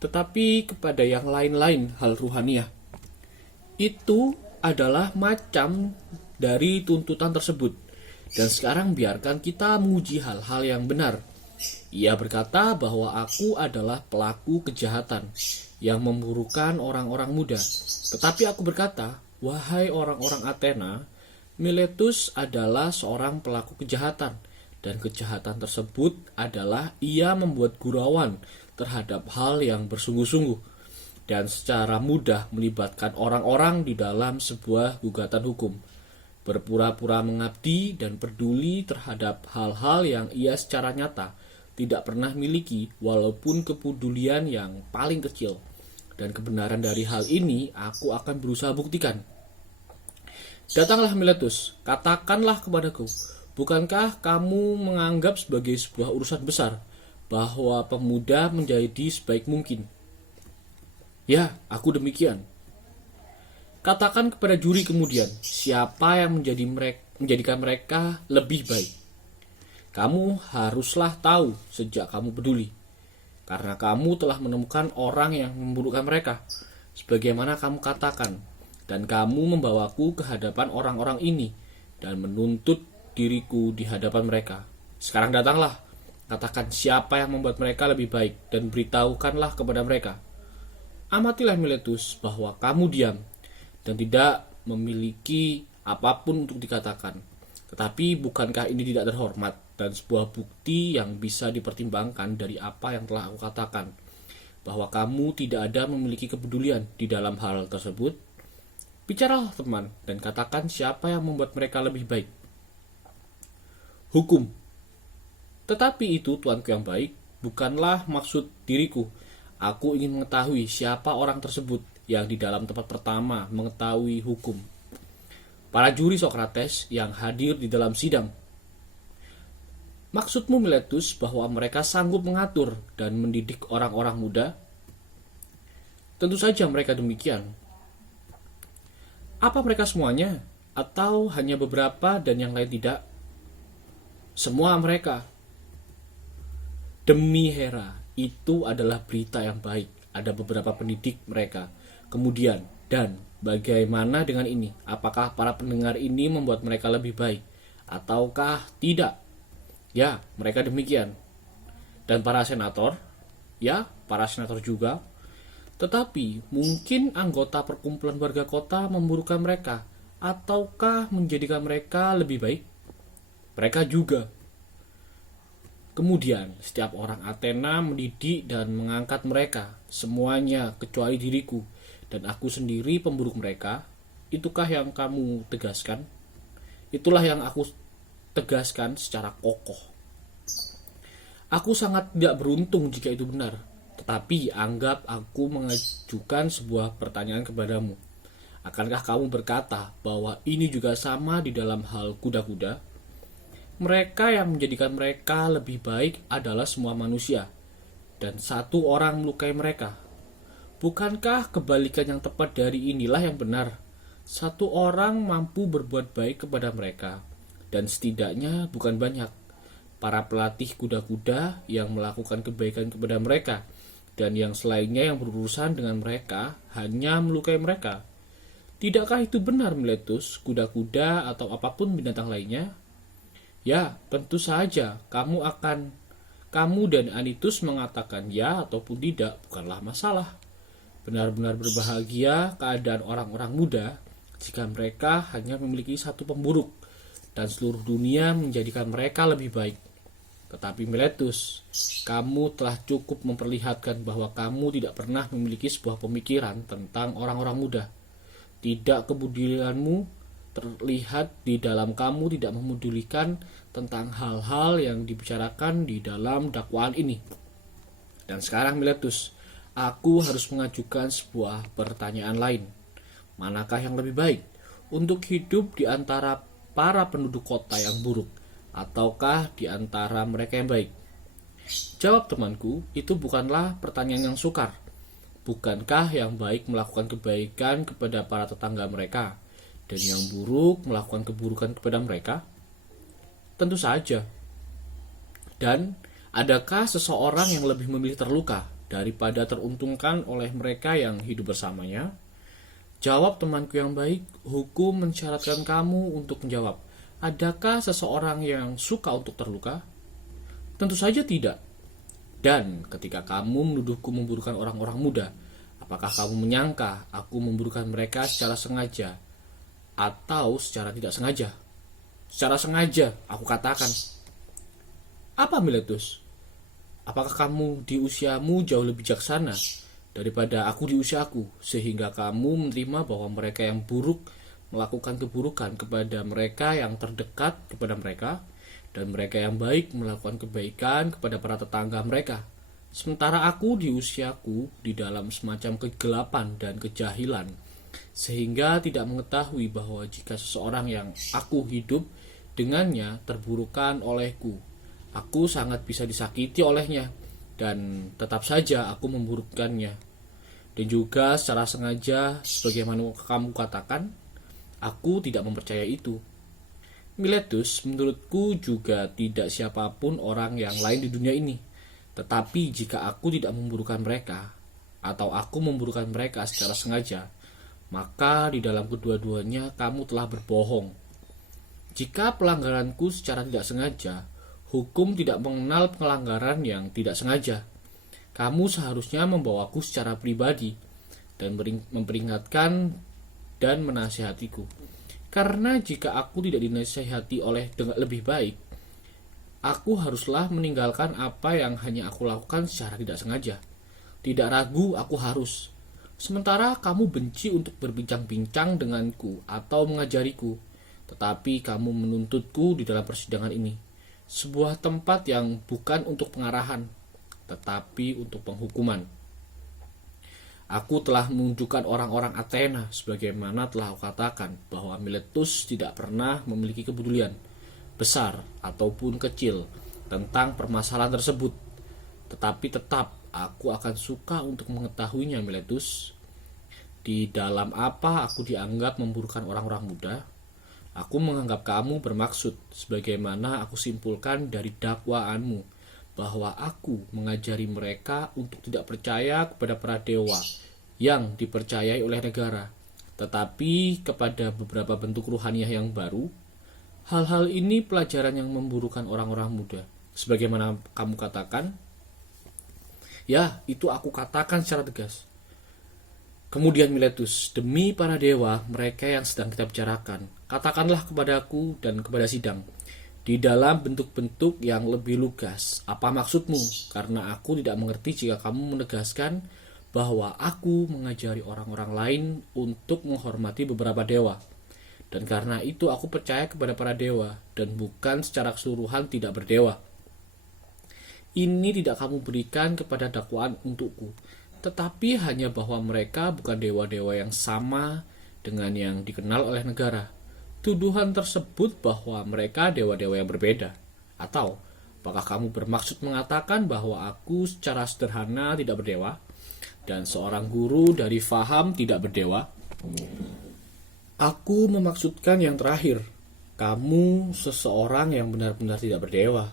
tetapi kepada yang lain-lain hal ruhaniah. Itu adalah macam dari tuntutan tersebut. Dan sekarang biarkan kita menguji hal-hal yang benar. Ia berkata bahwa aku adalah pelaku kejahatan yang memburukan orang-orang muda. Tetapi aku berkata, wahai orang-orang Athena, Miletus adalah seorang pelaku kejahatan, dan kejahatan tersebut adalah ia membuat gurauan terhadap hal yang bersungguh-sungguh, dan secara mudah melibatkan orang-orang di dalam sebuah gugatan hukum. berpura-pura mengabdi dan peduli terhadap hal-hal yang ia secara nyata tidak pernah miliki, walaupun kepedulian yang paling kecil. Dan kebenaran dari hal ini aku akan berusaha buktikan. Datanglah Miletus, katakanlah kepadaku, bukankah kamu menganggap sebagai sebuah urusan besar bahwa pemuda menjadi sebaik mungkin? Ya, aku demikian. Katakan kepada juri kemudian, siapa yang menjadikan mereka lebih baik. Kamu haruslah tahu sejak kamu peduli, karena kamu telah menemukan orang yang memburukkan mereka, sebagaimana kamu katakan, dan kamu membawaku ke hadapan orang-orang ini dan menuntut diriku di hadapan mereka. Sekarang datanglah, katakan siapa yang membuat mereka lebih baik dan beritahukanlah kepada mereka. Amatilah Miletus bahwa kamu diam dan tidak memiliki apapun untuk dikatakan. Tetapi bukankah ini tidak terhormat dan sebuah bukti yang bisa dipertimbangkan dari apa yang telah aku katakan, bahwa kamu tidak ada memiliki kepedulian di dalam hal tersebut? Bicaralah teman dan katakan siapa yang membuat mereka lebih baik. Hukum. Tetapi itu tuanku yang baik, bukanlah maksud diriku. Aku ingin mengetahui siapa orang tersebut yang di dalam tempat pertama mengetahui hukum. Para juri Sokrates yang hadir di dalam sidang. Maksudmu Miletus bahwa mereka sanggup mengatur dan mendidik orang-orang muda? Tentu saja mereka demikian. Apa mereka semuanya? Atau hanya beberapa dan yang lain tidak? Semua mereka. Demi Hera, itu adalah berita yang baik. Ada beberapa pendidik mereka. Kemudian, dan bagaimana dengan ini? Apakah para pendengar ini membuat mereka lebih baik? Ataukah tidak? Ya, mereka demikian. Dan para senator? Ya, para senator juga. Tetapi mungkin anggota perkumpulan warga kota memburukkan mereka, ataukah menjadikan mereka lebih baik? Mereka juga. Kemudian setiap orang Athena mendidik dan mengangkat mereka, semuanya kecuali diriku, dan aku sendiri pemburuk mereka. Itukah yang kamu tegaskan? Itulah yang aku tegaskan secara kokoh. Aku sangat tidak beruntung jika itu benar. Tetapi anggap aku mengajukan sebuah pertanyaan kepadamu. Akankah kamu berkata bahwa ini juga sama di dalam hal kuda-kuda? Mereka yang menjadikan mereka lebih baik adalah semua manusia, dan satu orang melukai mereka. Bukankah kebalikan yang tepat dari inilah yang benar? Satu orang mampu berbuat baik kepada mereka, dan setidaknya bukan banyak. Para pelatih kuda-kuda yang melakukan kebaikan kepada mereka, dan yang selainnya yang berurusan dengan mereka hanya melukai mereka. Tidakkah itu benar Miletus, kuda-kuda atau apapun binatang lainnya? Ya, tentu saja kamu dan Anytus mengatakan ya ataupun tidak bukanlah masalah. Benar-benar berbahagia keadaan orang-orang muda jika mereka hanya memiliki satu pemburuk dan seluruh dunia menjadikan mereka lebih baik. Tetapi Miletus, kamu telah cukup memperlihatkan bahwa kamu tidak pernah memiliki sebuah pemikiran tentang orang-orang muda. Tidak kepedulianmu terlihat di dalam kamu tidak memedulikan tentang hal-hal yang dibicarakan di dalam dakwaan ini. Dan sekarang Miletus, aku harus mengajukan sebuah pertanyaan lain. Manakah yang lebih baik? Untuk hidup di antara para penduduk kota yang buruk, ataukah di antara mereka yang baik? Jawab temanku, itu bukanlah pertanyaan yang sukar. Bukankah yang baik melakukan kebaikan kepada para tetangga mereka, dan yang buruk melakukan keburukan kepada mereka? Tentu saja. Dan adakah seseorang yang lebih memilih terluka daripada teruntungkan oleh mereka yang hidup bersamanya? Jawab temanku yang baik, hukum mensyaratkan kamu untuk menjawab. Adakah seseorang yang suka untuk terluka? Tentu saja tidak. Dan ketika kamu menuduhku memburukan orang-orang muda, apakah kamu menyangka aku memburukan mereka secara sengaja atau secara tidak sengaja? Secara sengaja, aku katakan. Apa Miletus? Apakah kamu di usiamu jauh lebih bijaksana daripada aku di usiaku, sehingga kamu menerima bahwa mereka yang buruk melakukan keburukan kepada mereka yang terdekat kepada mereka, dan mereka yang baik melakukan kebaikan kepada para tetangga mereka. Sementara aku di usiaku di dalam semacam kegelapan dan kejahilan, sehingga tidak mengetahui bahwa jika seseorang yang aku hidup dengannya terburukan olehku, aku sangat bisa disakiti olehnya, dan tetap saja aku memburukkannya. Dan juga secara sengaja, sebagaimana kamu katakan, aku tidak mempercayai itu. Miletus menurutku juga tidak siapapun orang yang lain di dunia ini. Tetapi jika aku tidak memburukan mereka, atau aku memburukan mereka secara sengaja, maka di dalam kedua-duanya kamu telah berbohong. Jika pelanggaranku secara tidak sengaja, hukum tidak mengenal pelanggaran yang tidak sengaja. Kamu seharusnya membawaku secara pribadi dan memperingatkan dan menasihatiku. Karena jika aku tidak dinasihati oleh dengan lebih baik, aku haruslah meninggalkan apa yang hanya aku lakukan secara tidak sengaja. Tidak ragu, aku harus. Sementara kamu benci untuk berbincang-bincang denganku atau mengajariku, tetapi kamu menuntutku di dalam persidangan ini, sebuah tempat yang bukan untuk pengarahan, tetapi untuk penghukuman. Aku telah menunjukkan orang-orang Athena sebagaimana telah aku katakan bahwa Miletus tidak pernah memiliki kepedulian besar ataupun kecil tentang permasalahan tersebut. Tetapi tetap aku akan suka untuk mengetahuinya, Miletus. Di dalam apa aku dianggap memburukan orang-orang muda? Aku menganggap kamu bermaksud, sebagaimana aku simpulkan dari dakwaanmu, bahwa aku mengajari mereka untuk tidak percaya kepada para dewa yang dipercayai oleh negara, tetapi kepada beberapa bentuk ruhaniah yang baru. Hal-hal ini pelajaran yang memburukan orang-orang muda, sebagaimana kamu katakan. Ya, itu aku katakan secara tegas. Kemudian Miletus, demi para dewa mereka yang sedang kita bicarakan, katakanlah kepadaku dan kepada sidang, di dalam bentuk-bentuk yang lebih lugas, apa maksudmu? Karena aku tidak mengerti jika kamu menegaskan bahwa aku mengajari orang-orang lain untuk menghormati beberapa dewa. Dan karena itu aku percaya kepada para dewa, dan bukan secara keseluruhan tidak berdewa. Ini tidak kamu berikan kepada dakwaan untukku, tetapi hanya bahwa mereka bukan dewa-dewa yang sama dengan yang dikenal oleh negara. Tuduhan tersebut bahwa mereka dewa-dewa yang berbeda. Atau, apakah kamu bermaksud mengatakan bahwa aku secara sederhana tidak berdewa, dan seorang guru dari faham tidak berdewa? Aku memaksudkan yang terakhir. Kamu seseorang yang benar-benar tidak berdewa.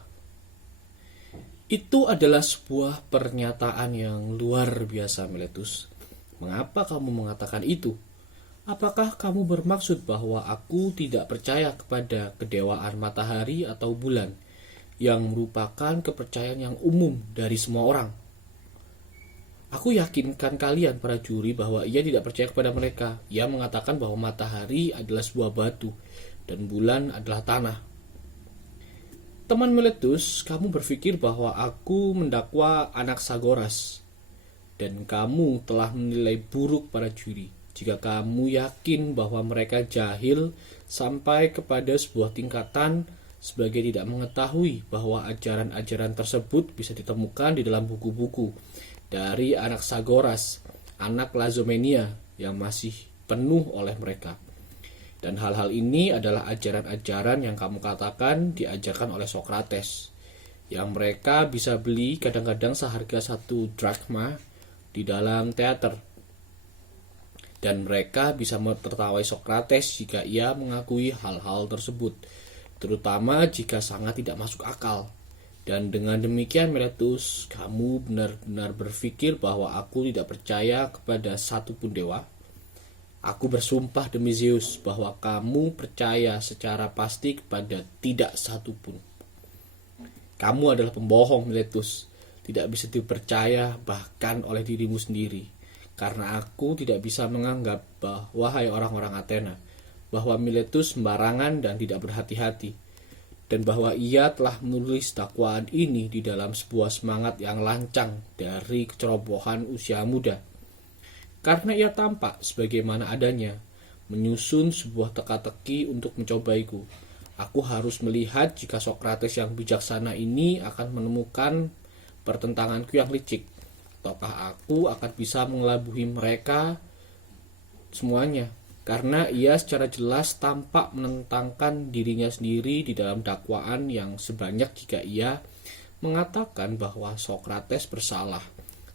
Itu adalah sebuah pernyataan yang luar biasa, Miletus. Mengapa kamu mengatakan itu? Apakah kamu bermaksud bahwa aku tidak percaya kepada kedewaan matahari atau bulan, yang merupakan kepercayaan yang umum dari semua orang? Aku yakinkan kalian para juri bahwa ia tidak percaya kepada mereka. Ia mengatakan bahwa matahari adalah sebuah batu dan bulan adalah tanah. Teman Miletus, kamu berpikir bahwa aku mendakwa Anaxagoras, dan kamu telah menilai buruk para juri jika kamu yakin bahwa mereka jahil sampai kepada sebuah tingkatan sebagai tidak mengetahui bahwa ajaran-ajaran tersebut bisa ditemukan di dalam buku-buku dari Anaxagoras, anak Lazomenia yang masih penuh oleh mereka. Dan hal-hal ini adalah ajaran-ajaran yang kamu katakan diajarkan oleh Sokrates, yang mereka bisa beli kadang-kadang seharga 1 drachma di dalam teater. Dan mereka bisa menertawai Sokrates jika ia mengakui hal-hal tersebut, terutama jika sangat tidak masuk akal. Dan dengan demikian, Miletus, kamu benar-benar berpikir bahwa aku tidak percaya kepada satupun dewa? Aku bersumpah demi Zeus bahwa kamu percaya secara pasti kepada tidak satupun. Kamu adalah pembohong, Miletus. Tidak bisa dipercaya bahkan oleh dirimu sendiri. Karena aku tidak bisa menganggap bahwa, wahai orang-orang Athena, bahwa Miletus sembarangan dan tidak berhati-hati, dan bahwa ia telah menulis dakwaan ini di dalam sebuah semangat yang lancang dari kecerobohan usia muda. Karena ia tampak sebagaimana adanya, menyusun sebuah teka-teki untuk mencobaiku. Aku harus melihat jika Sokrates yang bijaksana ini akan menemukan pertentanganku yang licik, ataukah aku akan bisa mengelabuhi mereka semuanya, karena ia secara jelas tampak menentangkan dirinya sendiri di dalam dakwaan yang sebanyak jika ia mengatakan bahwa Sokrates bersalah,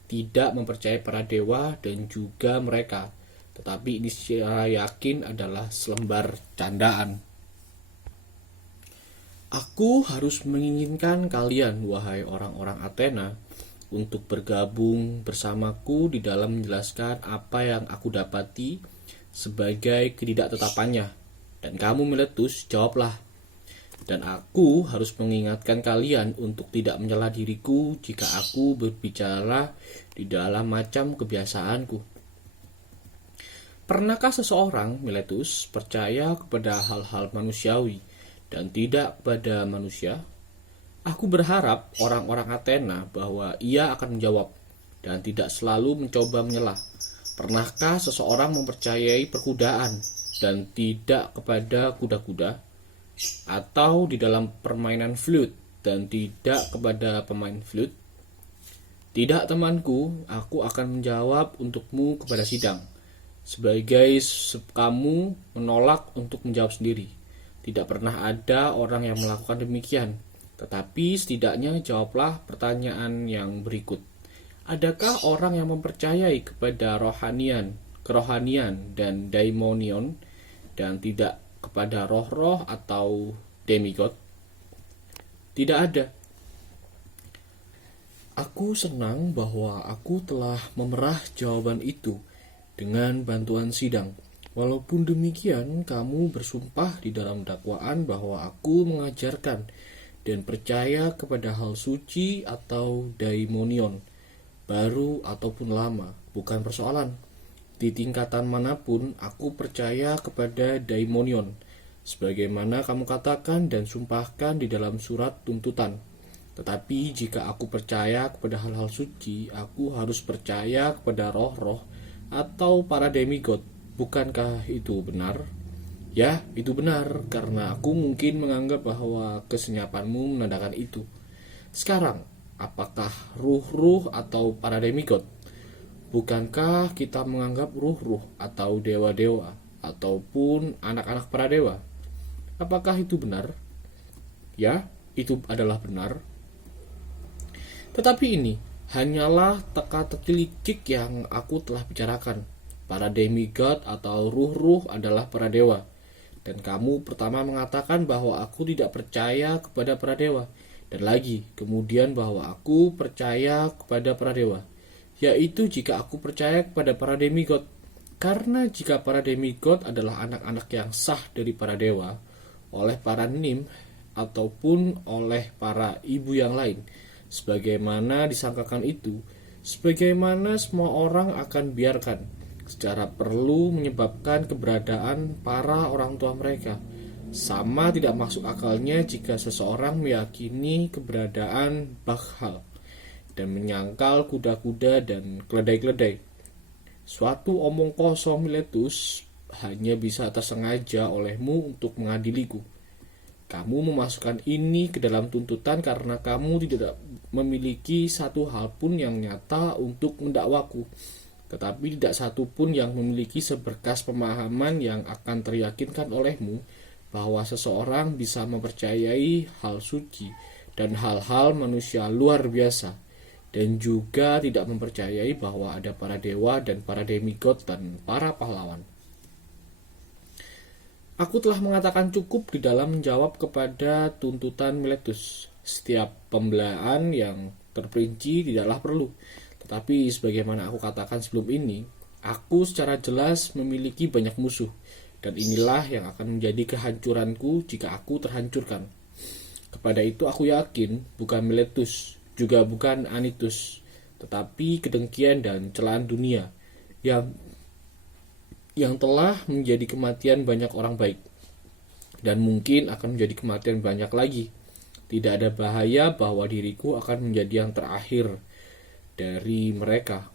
tidak mempercayai para dewa dan juga mereka, tetapi ini secara yakin adalah selembar candaan. Aku harus menginginkan kalian, wahai orang-orang Athena, untuk bergabung bersamaku di dalam menjelaskan apa yang aku dapati sebagai ketidaktetapannya. Dan kamu, Miletus, jawablah. Dan aku harus mengingatkan kalian untuk tidak mencela diriku jika aku berbicara di dalam macam kebiasaanku. Pernahkah seseorang, Miletus, percaya kepada hal-hal manusiawi dan tidak kepada manusia? Aku berharap orang-orang Athena bahwa ia akan menjawab dan tidak selalu mencoba menyela. Pernahkah seseorang mempercayai perkudaan dan tidak kepada kuda-kuda? Atau di dalam permainan flute dan tidak kepada pemain flute? Tidak, temanku, aku akan menjawab untukmu kepada sidang, sebagai kamu menolak untuk menjawab sendiri. Tidak pernah ada orang yang melakukan demikian, tetapi setidaknya jawablah pertanyaan yang berikut. Adakah orang yang mempercayai kepada kerohanian dan daimonion dan tidak kepada roh-roh atau demigod? Tidak ada. Aku senang bahwa aku telah memerah jawaban itu dengan bantuan sidang. Walaupun demikian, kamu bersumpah di dalam dakwaan bahwa aku mengajarkan dan percaya kepada hal suci atau daimonion, baru ataupun lama, bukan persoalan. Di tingkatan manapun, aku percaya kepada daimonion, sebagaimana kamu katakan dan sumpahkan di dalam surat tuntutan. Tetapi jika aku percaya kepada hal-hal suci, aku harus percaya kepada roh-roh atau para demigod. Bukankah itu benar? Ya, itu benar, karena aku mungkin menganggap bahwa kesenyapanmu menandakan itu. Sekarang, apakah ruh-ruh atau para demigod? Bukankah kita menganggap ruh-ruh atau dewa-dewa ataupun anak-anak para dewa? Apakah itu benar? Ya, itu adalah benar. Tetapi ini hanyalah teka-teki licik yang aku telah bicarakan. Para demigod atau ruh-ruh adalah para dewa. Dan kamu pertama mengatakan bahwa aku tidak percaya kepada para dewa. Dan lagi, kemudian bahwa aku percaya kepada para dewa. Yaitu jika aku percaya kepada para demigod. Karena jika para demigod adalah anak-anak yang sah dari para dewa, oleh para nim ataupun oleh para ibu yang lain, sebagaimana disangkakan itu, sebagaimana semua orang akan biarkan secara perlu menyebabkan keberadaan para orang tua mereka. Sama tidak masuk akalnya jika seseorang meyakini keberadaan Bakhal dan menyangkal kuda-kuda dan keledai-keledai. Suatu omong kosong, Miletus, hanya bisa tersengaja olehmu untuk mengadiliku. Kamu memasukkan ini ke dalam tuntutan karena kamu tidak memiliki satu hal pun yang nyata untuk mendakwaku, tetapi tidak satu pun yang memiliki seberkas pemahaman yang akan teryakinkan olehmu bahwa seseorang bisa mempercayai hal suci dan hal-hal manusia luar biasa, dan juga tidak mempercayai bahwa ada para dewa dan para demigod dan para pahlawan. Aku telah mengatakan cukup di dalam menjawab kepada tuntutan Miletus. Setiap pembelaan yang terperinci tidaklah perlu. Tetapi sebagaimana aku katakan sebelum ini, aku secara jelas memiliki banyak musuh. Dan inilah yang akan menjadi kehancuranku jika aku terhancurkan. Kepada itu aku yakin bukan Miletus, juga bukan Anytus, tetapi kedengkian dan celaan dunia yang telah menjadi kematian banyak orang baik, dan mungkin akan menjadi kematian banyak lagi. Tidak ada bahaya bahwa diriku akan menjadi yang terakhir dari mereka.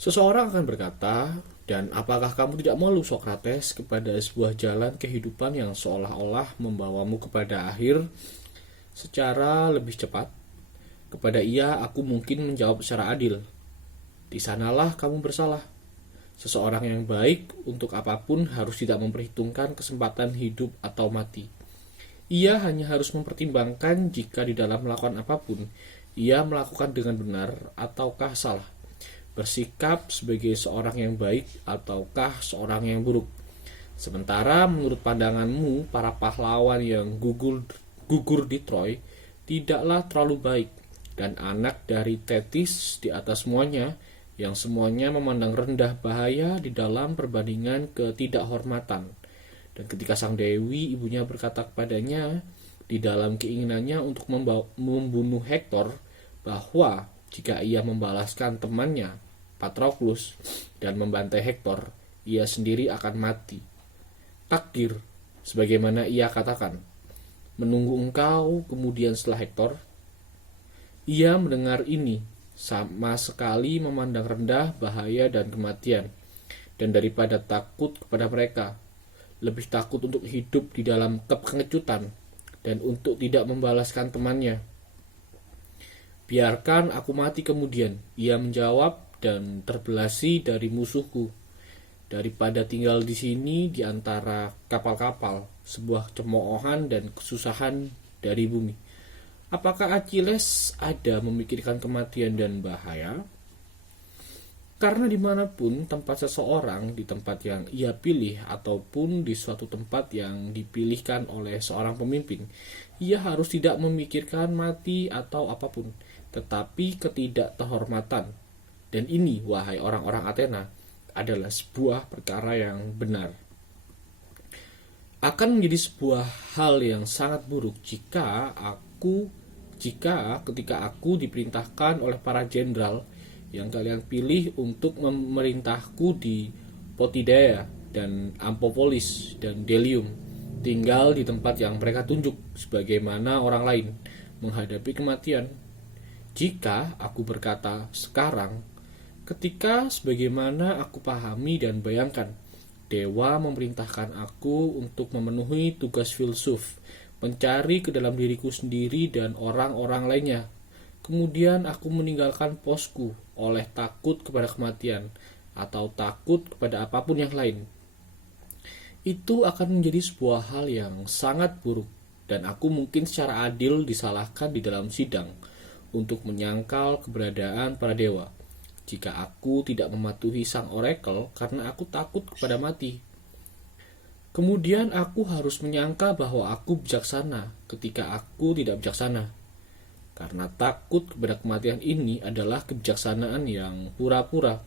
Seseorang akan berkata, dan apakah kamu tidak malu Sokrates kepada sebuah jalan kehidupan yang seolah-olah membawamu kepada akhir secara lebih cepat? Kepada ia aku mungkin menjawab secara adil. Di sanalah kamu bersalah. Seseorang yang baik untuk apapun harus tidak memperhitungkan kesempatan hidup atau mati. Ia hanya harus mempertimbangkan jika di dalam melakukan apapun, ia melakukan dengan benar ataukah salah. Bersikap sebagai seorang yang baik ataukah seorang yang buruk. Sementara menurut pandanganmu, para pahlawan yang gugur di Troy tidaklah terlalu baik, dan anak dari Tetis di atas semuanya, yang semuanya memandang rendah bahaya di dalam perbandingan ketidakhormatan. Dan ketika sang dewi ibunya berkata kepadanya di dalam keinginannya untuk membunuh Hektor, bahwa jika ia membalaskan temannya Patroclus dan membantai Hektor, ia sendiri akan mati. Takdir, sebagaimana ia katakan, menunggu engkau kemudian setelah Hektor. Ia mendengar ini, sama sekali memandang rendah bahaya dan kematian, dan daripada takut kepada mereka, lebih takut untuk hidup di dalam kepengecutan dan untuk tidak membalaskan temannya. Biarkan aku mati kemudian, ia menjawab, dan terbelasi dari musuhku, daripada tinggal di sini di antara kapal-kapal, sebuah cemoohan dan kesusahan dari bumi. Apakah Achilles ada memikirkan kematian dan bahaya? Karena dimanapun tempat seseorang, di tempat yang ia pilih ataupun di suatu tempat yang dipilihkan oleh seorang pemimpin, ia harus tidak memikirkan mati atau apapun, tetapi ketidakterhormatan. Dan ini, wahai orang-orang Athena, adalah sebuah perkara yang benar. Akan menjadi sebuah hal yang sangat buruk jika ketika aku diperintahkan oleh para jenderal yang kalian pilih untuk memerintahku di Potidaea dan Amphipolis dan Delium, tinggal di tempat yang mereka tunjuk sebagaimana orang lain menghadapi kematian. Jika aku berkata sekarang, ketika sebagaimana aku pahami dan bayangkan, dewa memerintahkan aku untuk memenuhi tugas filsuf, mencari ke dalam diriku sendiri dan orang-orang lainnya. Kemudian aku meninggalkan posku oleh takut kepada kematian atau takut kepada apapun yang lain. Itu akan menjadi sebuah hal yang sangat buruk, dan aku mungkin secara adil disalahkan di dalam sidang untuk menyangkal keberadaan para dewa, jika aku tidak mematuhi sang orakel karena aku takut kepada mati. Kemudian aku harus menyangka bahwa aku bijaksana ketika aku tidak bijaksana. Karena takut kepada kematian ini adalah kebijaksanaan yang pura-pura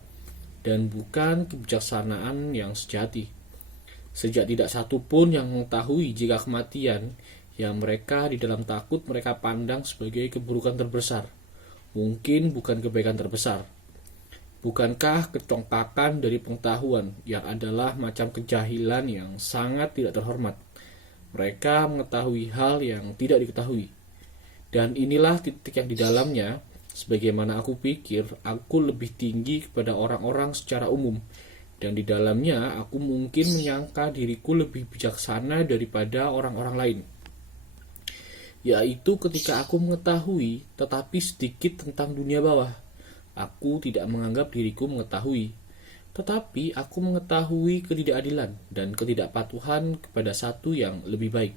dan bukan kebijaksanaan yang sejati. Sejak tidak satu pun yang mengetahui jika kematian yang mereka di dalam takut mereka pandang sebagai keburukan terbesar, mungkin bukan kebaikan terbesar. Bukankah kecongkakan dari pengetahuan yang adalah macam kejahilan yang sangat tidak terhormat? Mereka mengetahui hal yang tidak diketahui. Dan inilah titik yang di dalamnya, sebagaimana aku pikir, aku lebih tinggi kepada orang-orang secara umum. Dan di dalamnya aku mungkin menyangka diriku lebih bijaksana daripada orang-orang lain. Yaitu ketika aku mengetahui tetapi sedikit tentang dunia bawah. Aku tidak menganggap diriku mengetahui, tetapi aku mengetahui ketidakadilan dan ketidakpatuhan kepada satu yang lebih baik.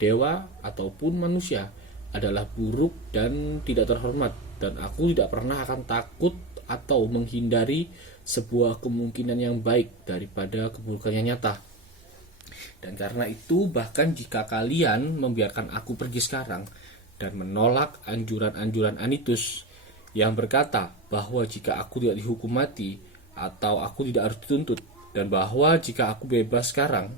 Dewa ataupun manusia adalah buruk dan tidak terhormat, dan aku tidak pernah akan takut atau menghindari sebuah kemungkinan yang baik daripada keburukan yang nyata. Dan karena itu, bahkan jika kalian membiarkan aku pergi sekarang dan menolak anjuran-anjuran Anytus yang berkata bahwa jika aku tidak dihukum mati atau aku tidak harus dituntut, dan bahwa jika aku bebas sekarang,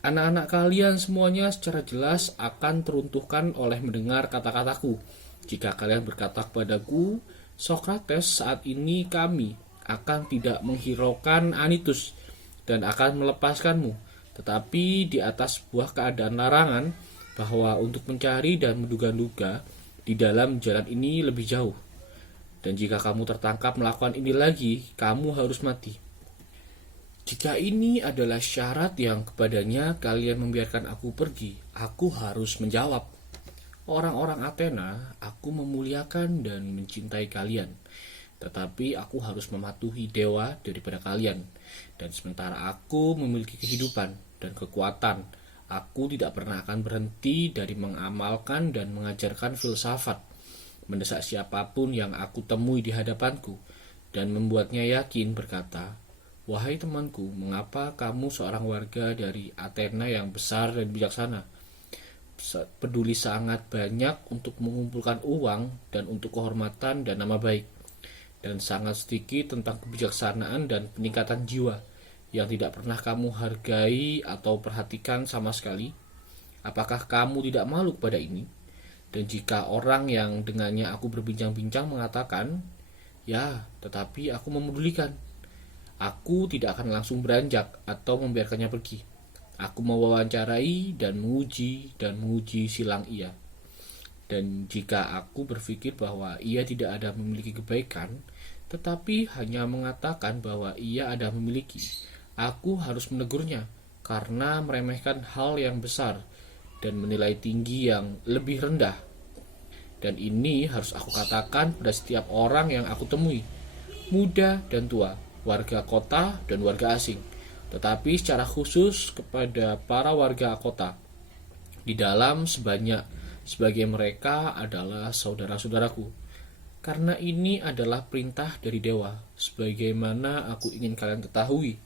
anak-anak kalian semuanya secara jelas akan teruntuhkan oleh mendengar kata-kataku. Jika kalian berkata kepadaku, Sokrates, saat ini kami akan tidak menghiraukan Anytus dan akan melepaskanmu, tetapi di atas sebuah keadaan larangan bahwa untuk mencari dan menduga-duga di dalam jalan ini lebih jauh. Dan jika kamu tertangkap melakukan ini lagi, kamu harus mati. Jika ini adalah syarat yang kepadanya kalian membiarkan aku pergi, aku harus menjawab. Orang-orang Athena, aku memuliakan dan mencintai kalian. Tetapi aku harus mematuhi dewa daripada kalian. Dan sementara aku memiliki kehidupan dan kekuatan, aku tidak pernah akan berhenti dari mengamalkan dan mengajarkan filsafat, mendesak siapapun yang aku temui di hadapanku, dan membuatnya yakin berkata, "Wahai temanku, mengapa kamu seorang warga dari Athena yang besar dan bijaksana, peduli sangat banyak untuk mengumpulkan uang dan untuk kehormatan dan nama baik, dan sangat sedikit tentang kebijaksanaan dan peningkatan jiwa yang tidak pernah kamu hargai atau perhatikan sama sekali? Apakah kamu tidak malu pada ini?" Dan jika orang yang dengannya aku berbincang-bincang mengatakan, "Ya, tetapi aku memedulikan," aku tidak akan langsung beranjak atau membiarkannya pergi. Aku mewawancarai dan menguji silang ia. Dan jika aku berpikir bahwa ia tidak ada memiliki kebaikan, tetapi hanya mengatakan bahwa ia ada memiliki, aku harus menegurnya karena meremehkan hal yang besar dan menilai tinggi yang lebih rendah. Dan ini harus aku katakan pada setiap orang yang aku temui, muda dan tua, warga kota dan warga asing, tetapi secara khusus kepada para warga kota, di dalam sebagai mereka adalah saudara-saudaraku. Karena ini adalah perintah dari dewa, sebagaimana aku ingin kalian ketahui,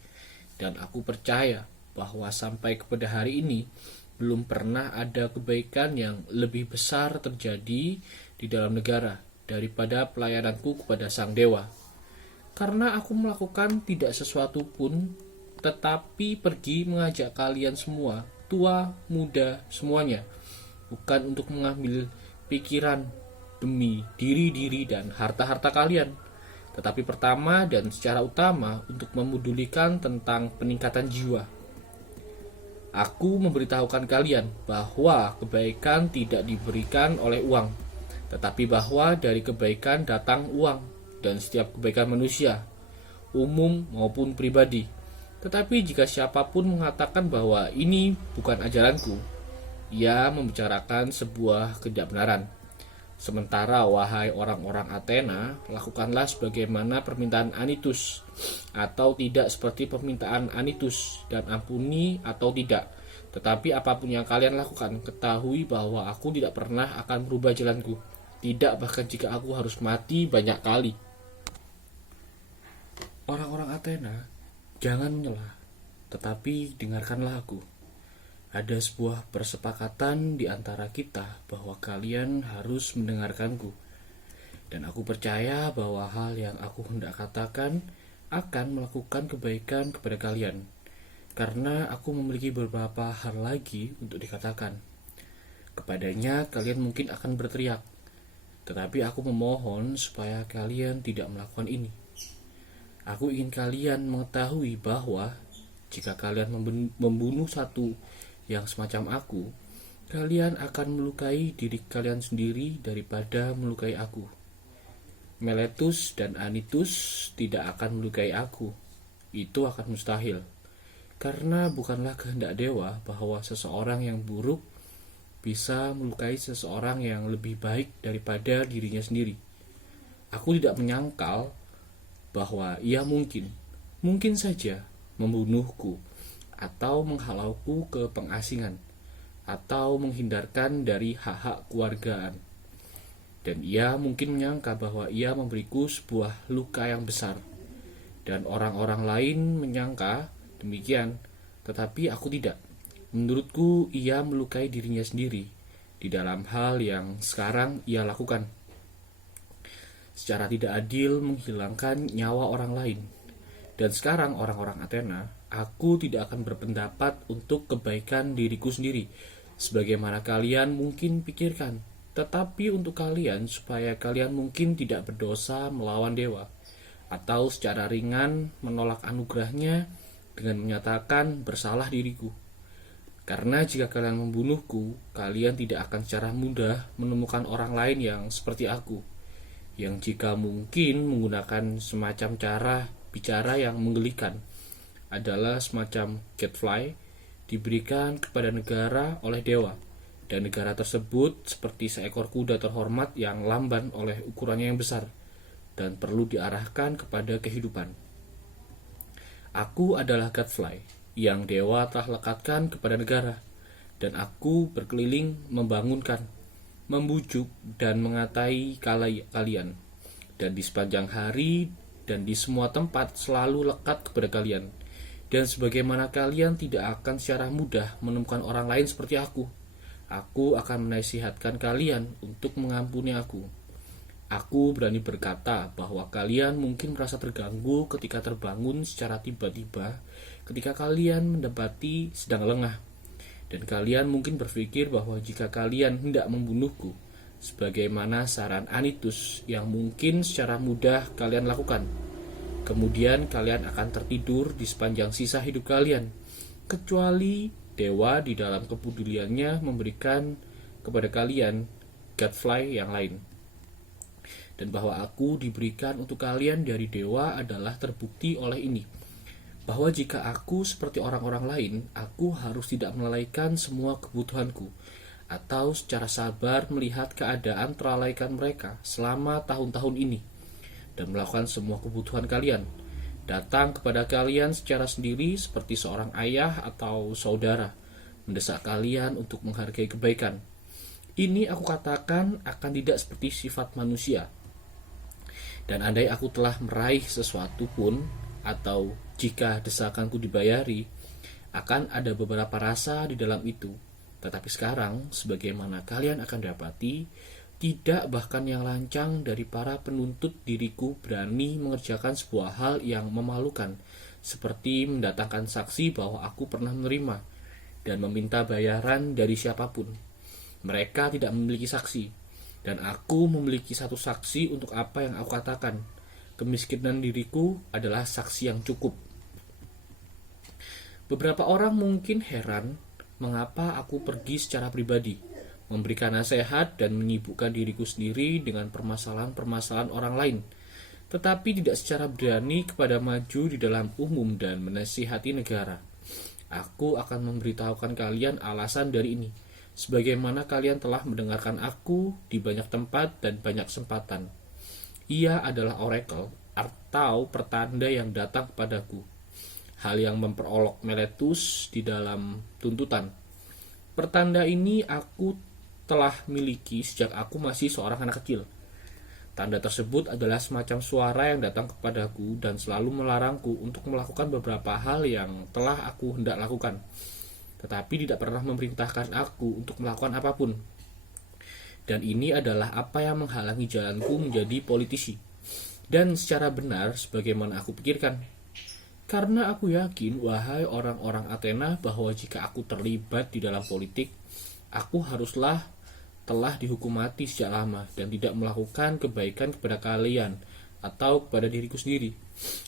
dan aku percaya bahwa sampai kepada hari ini, belum pernah ada kebaikan yang lebih besar terjadi di dalam negara daripada pelayananku kepada sang dewa. Karena aku melakukan tidak sesuatu pun, tetapi pergi mengajak kalian semua, tua, muda, semuanya, bukan untuk mengambil pikiran demi diri-diri dan harta-harta kalian, tetapi pertama dan secara utama untuk memedulikan tentang peningkatan jiwa. Aku memberitahukan kalian bahwa kebaikan tidak diberikan oleh uang, tetapi bahwa dari kebaikan datang uang, dan setiap kebaikan manusia, umum maupun pribadi. Tetapi jika siapapun mengatakan bahwa ini bukan ajaranku, ia membicarakan sebuah ketidakbenaran. Sementara wahai orang-orang Athena, lakukanlah sebagaimana permintaan Anytus, atau tidak seperti permintaan Anytus, dan ampuni atau tidak. Tetapi apapun yang kalian lakukan, ketahui bahwa aku tidak pernah akan berubah jalanku, tidak bahkan jika aku harus mati banyak kali. Orang-orang Athena, jangan menyela, tetapi dengarkanlah aku. Ada sebuah persepakatan di antara kita bahwa kalian harus mendengarkanku. Dan aku percaya bahwa hal yang aku hendak katakan akan melakukan kebaikan kepada kalian. Karena aku memiliki beberapa hal lagi untuk dikatakan. Kepadanya kalian mungkin akan berteriak. Tetapi aku memohon supaya kalian tidak melakukan ini. Aku ingin kalian mengetahui bahwa jika kalian membunuh satu yang semacam aku, kalian akan melukai diri kalian sendiri daripada melukai aku. Meletus dan Anytus tidak akan melukai aku. Itu akan mustahil. Karena bukanlah kehendak dewa bahwa seseorang yang buruk bisa melukai seseorang yang lebih baik daripada dirinya sendiri. Aku tidak menyangkal bahwa ia mungkin saja membunuhku, atau menghalauku ke pengasingan, atau menghindarkan dari hak-hak keluargaan. Dan ia mungkin menyangka bahwa ia memberiku sebuah luka yang besar, dan orang-orang lain menyangka demikian, tetapi aku tidak. Menurutku ia melukai dirinya sendiri di dalam hal yang sekarang ia lakukan. Secara tidak adil menghilangkan nyawa orang lain. Dan sekarang orang-orang Athena, aku tidak akan berpendapat untuk kebaikan diriku sendiri, sebagaimana kalian mungkin pikirkan, tetapi untuk kalian supaya kalian mungkin tidak berdosa melawan dewa, atau secara ringan menolak anugerahnya dengan menyatakan bersalah diriku. Karena jika kalian membunuhku, kalian tidak akan secara mudah menemukan orang lain yang seperti aku, yang jika mungkin menggunakan semacam cara bicara yang menggelikan adalah semacam gadfly diberikan kepada negara oleh dewa, dan negara tersebut seperti seekor kuda terhormat yang lamban oleh ukurannya yang besar dan perlu diarahkan kepada kehidupan. Aku adalah gadfly yang dewa telah lekatkan kepada negara, dan aku berkeliling membangunkan, membujuk dan mengatai kalian, dan di sepanjang hari dan di semua tempat selalu lekat kepada kalian. Dan sebagaimana kalian tidak akan secara mudah menemukan orang lain seperti aku akan menasihatkan kalian untuk mengampuni aku. Aku berani berkata bahwa kalian mungkin merasa terganggu ketika terbangun secara tiba-tiba ketika kalian mendapati sedang lengah. Dan kalian mungkin berpikir bahwa jika kalian hendak membunuhku, sebagaimana saran Anytus yang mungkin secara mudah kalian lakukan, kemudian kalian akan tertidur di sepanjang sisa hidup kalian, kecuali dewa di dalam kepeduliannya memberikan kepada kalian gadfly yang lain. Dan bahwa aku diberikan untuk kalian dari dewa adalah terbukti oleh ini, bahwa jika aku seperti orang-orang lain, aku harus tidak melalaikan semua kebutuhanku, atau secara sabar melihat keadaan terlalaikan mereka selama tahun-tahun ini, dan melakukan semua kebutuhan kalian, datang kepada kalian secara sendiri seperti seorang ayah atau saudara, mendesak kalian untuk menghargai kebaikan. Ini aku katakan akan tidak seperti sifat manusia. Dan andai aku telah meraih sesuatu pun, atau jika desakanku dibayari, akan ada beberapa rasa di dalam itu. Tetapi sekarang, sebagaimana kalian akan dapati, tidak bahkan yang lancang dari para penuntut diriku berani mengerjakan sebuah hal yang memalukan, seperti mendatangkan saksi bahwa aku pernah menerima dan meminta bayaran dari siapapun. Mereka tidak memiliki saksi, dan aku memiliki satu saksi untuk apa yang aku katakan. Kemiskinan diriku adalah saksi yang cukup. Beberapa orang mungkin heran mengapa aku pergi secara pribadi, memberikan nasihat dan menyibukkan diriku sendiri dengan permasalahan-permasalahan orang lain, tetapi tidak secara berani kepada maju di dalam umum dan menasihati negara. Aku akan memberitahukan kalian alasan dari ini, sebagaimana kalian telah mendengarkan aku di banyak tempat dan banyak kesempatan. Ia adalah oracle atau pertanda yang datang kepadaku, hal yang memperolok Meletus di dalam tuntutan. Pertanda ini aku telah miliki sejak aku masih seorang anak kecil. Tanda tersebut adalah semacam suara yang datang kepadaku dan selalu melarangku untuk melakukan beberapa hal yang telah aku hendak lakukan, tetapi tidak pernah memerintahkan aku untuk melakukan apapun. Dan ini adalah apa yang menghalangi jalanku menjadi politisi, dan secara benar sebagaimana aku pikirkan. Karena aku yakin, wahai orang-orang Athena, bahwa jika aku terlibat di dalam politik, aku haruslah telah dihukum mati sejak lama dan tidak melakukan kebaikan kepada kalian atau kepada diriku sendiri.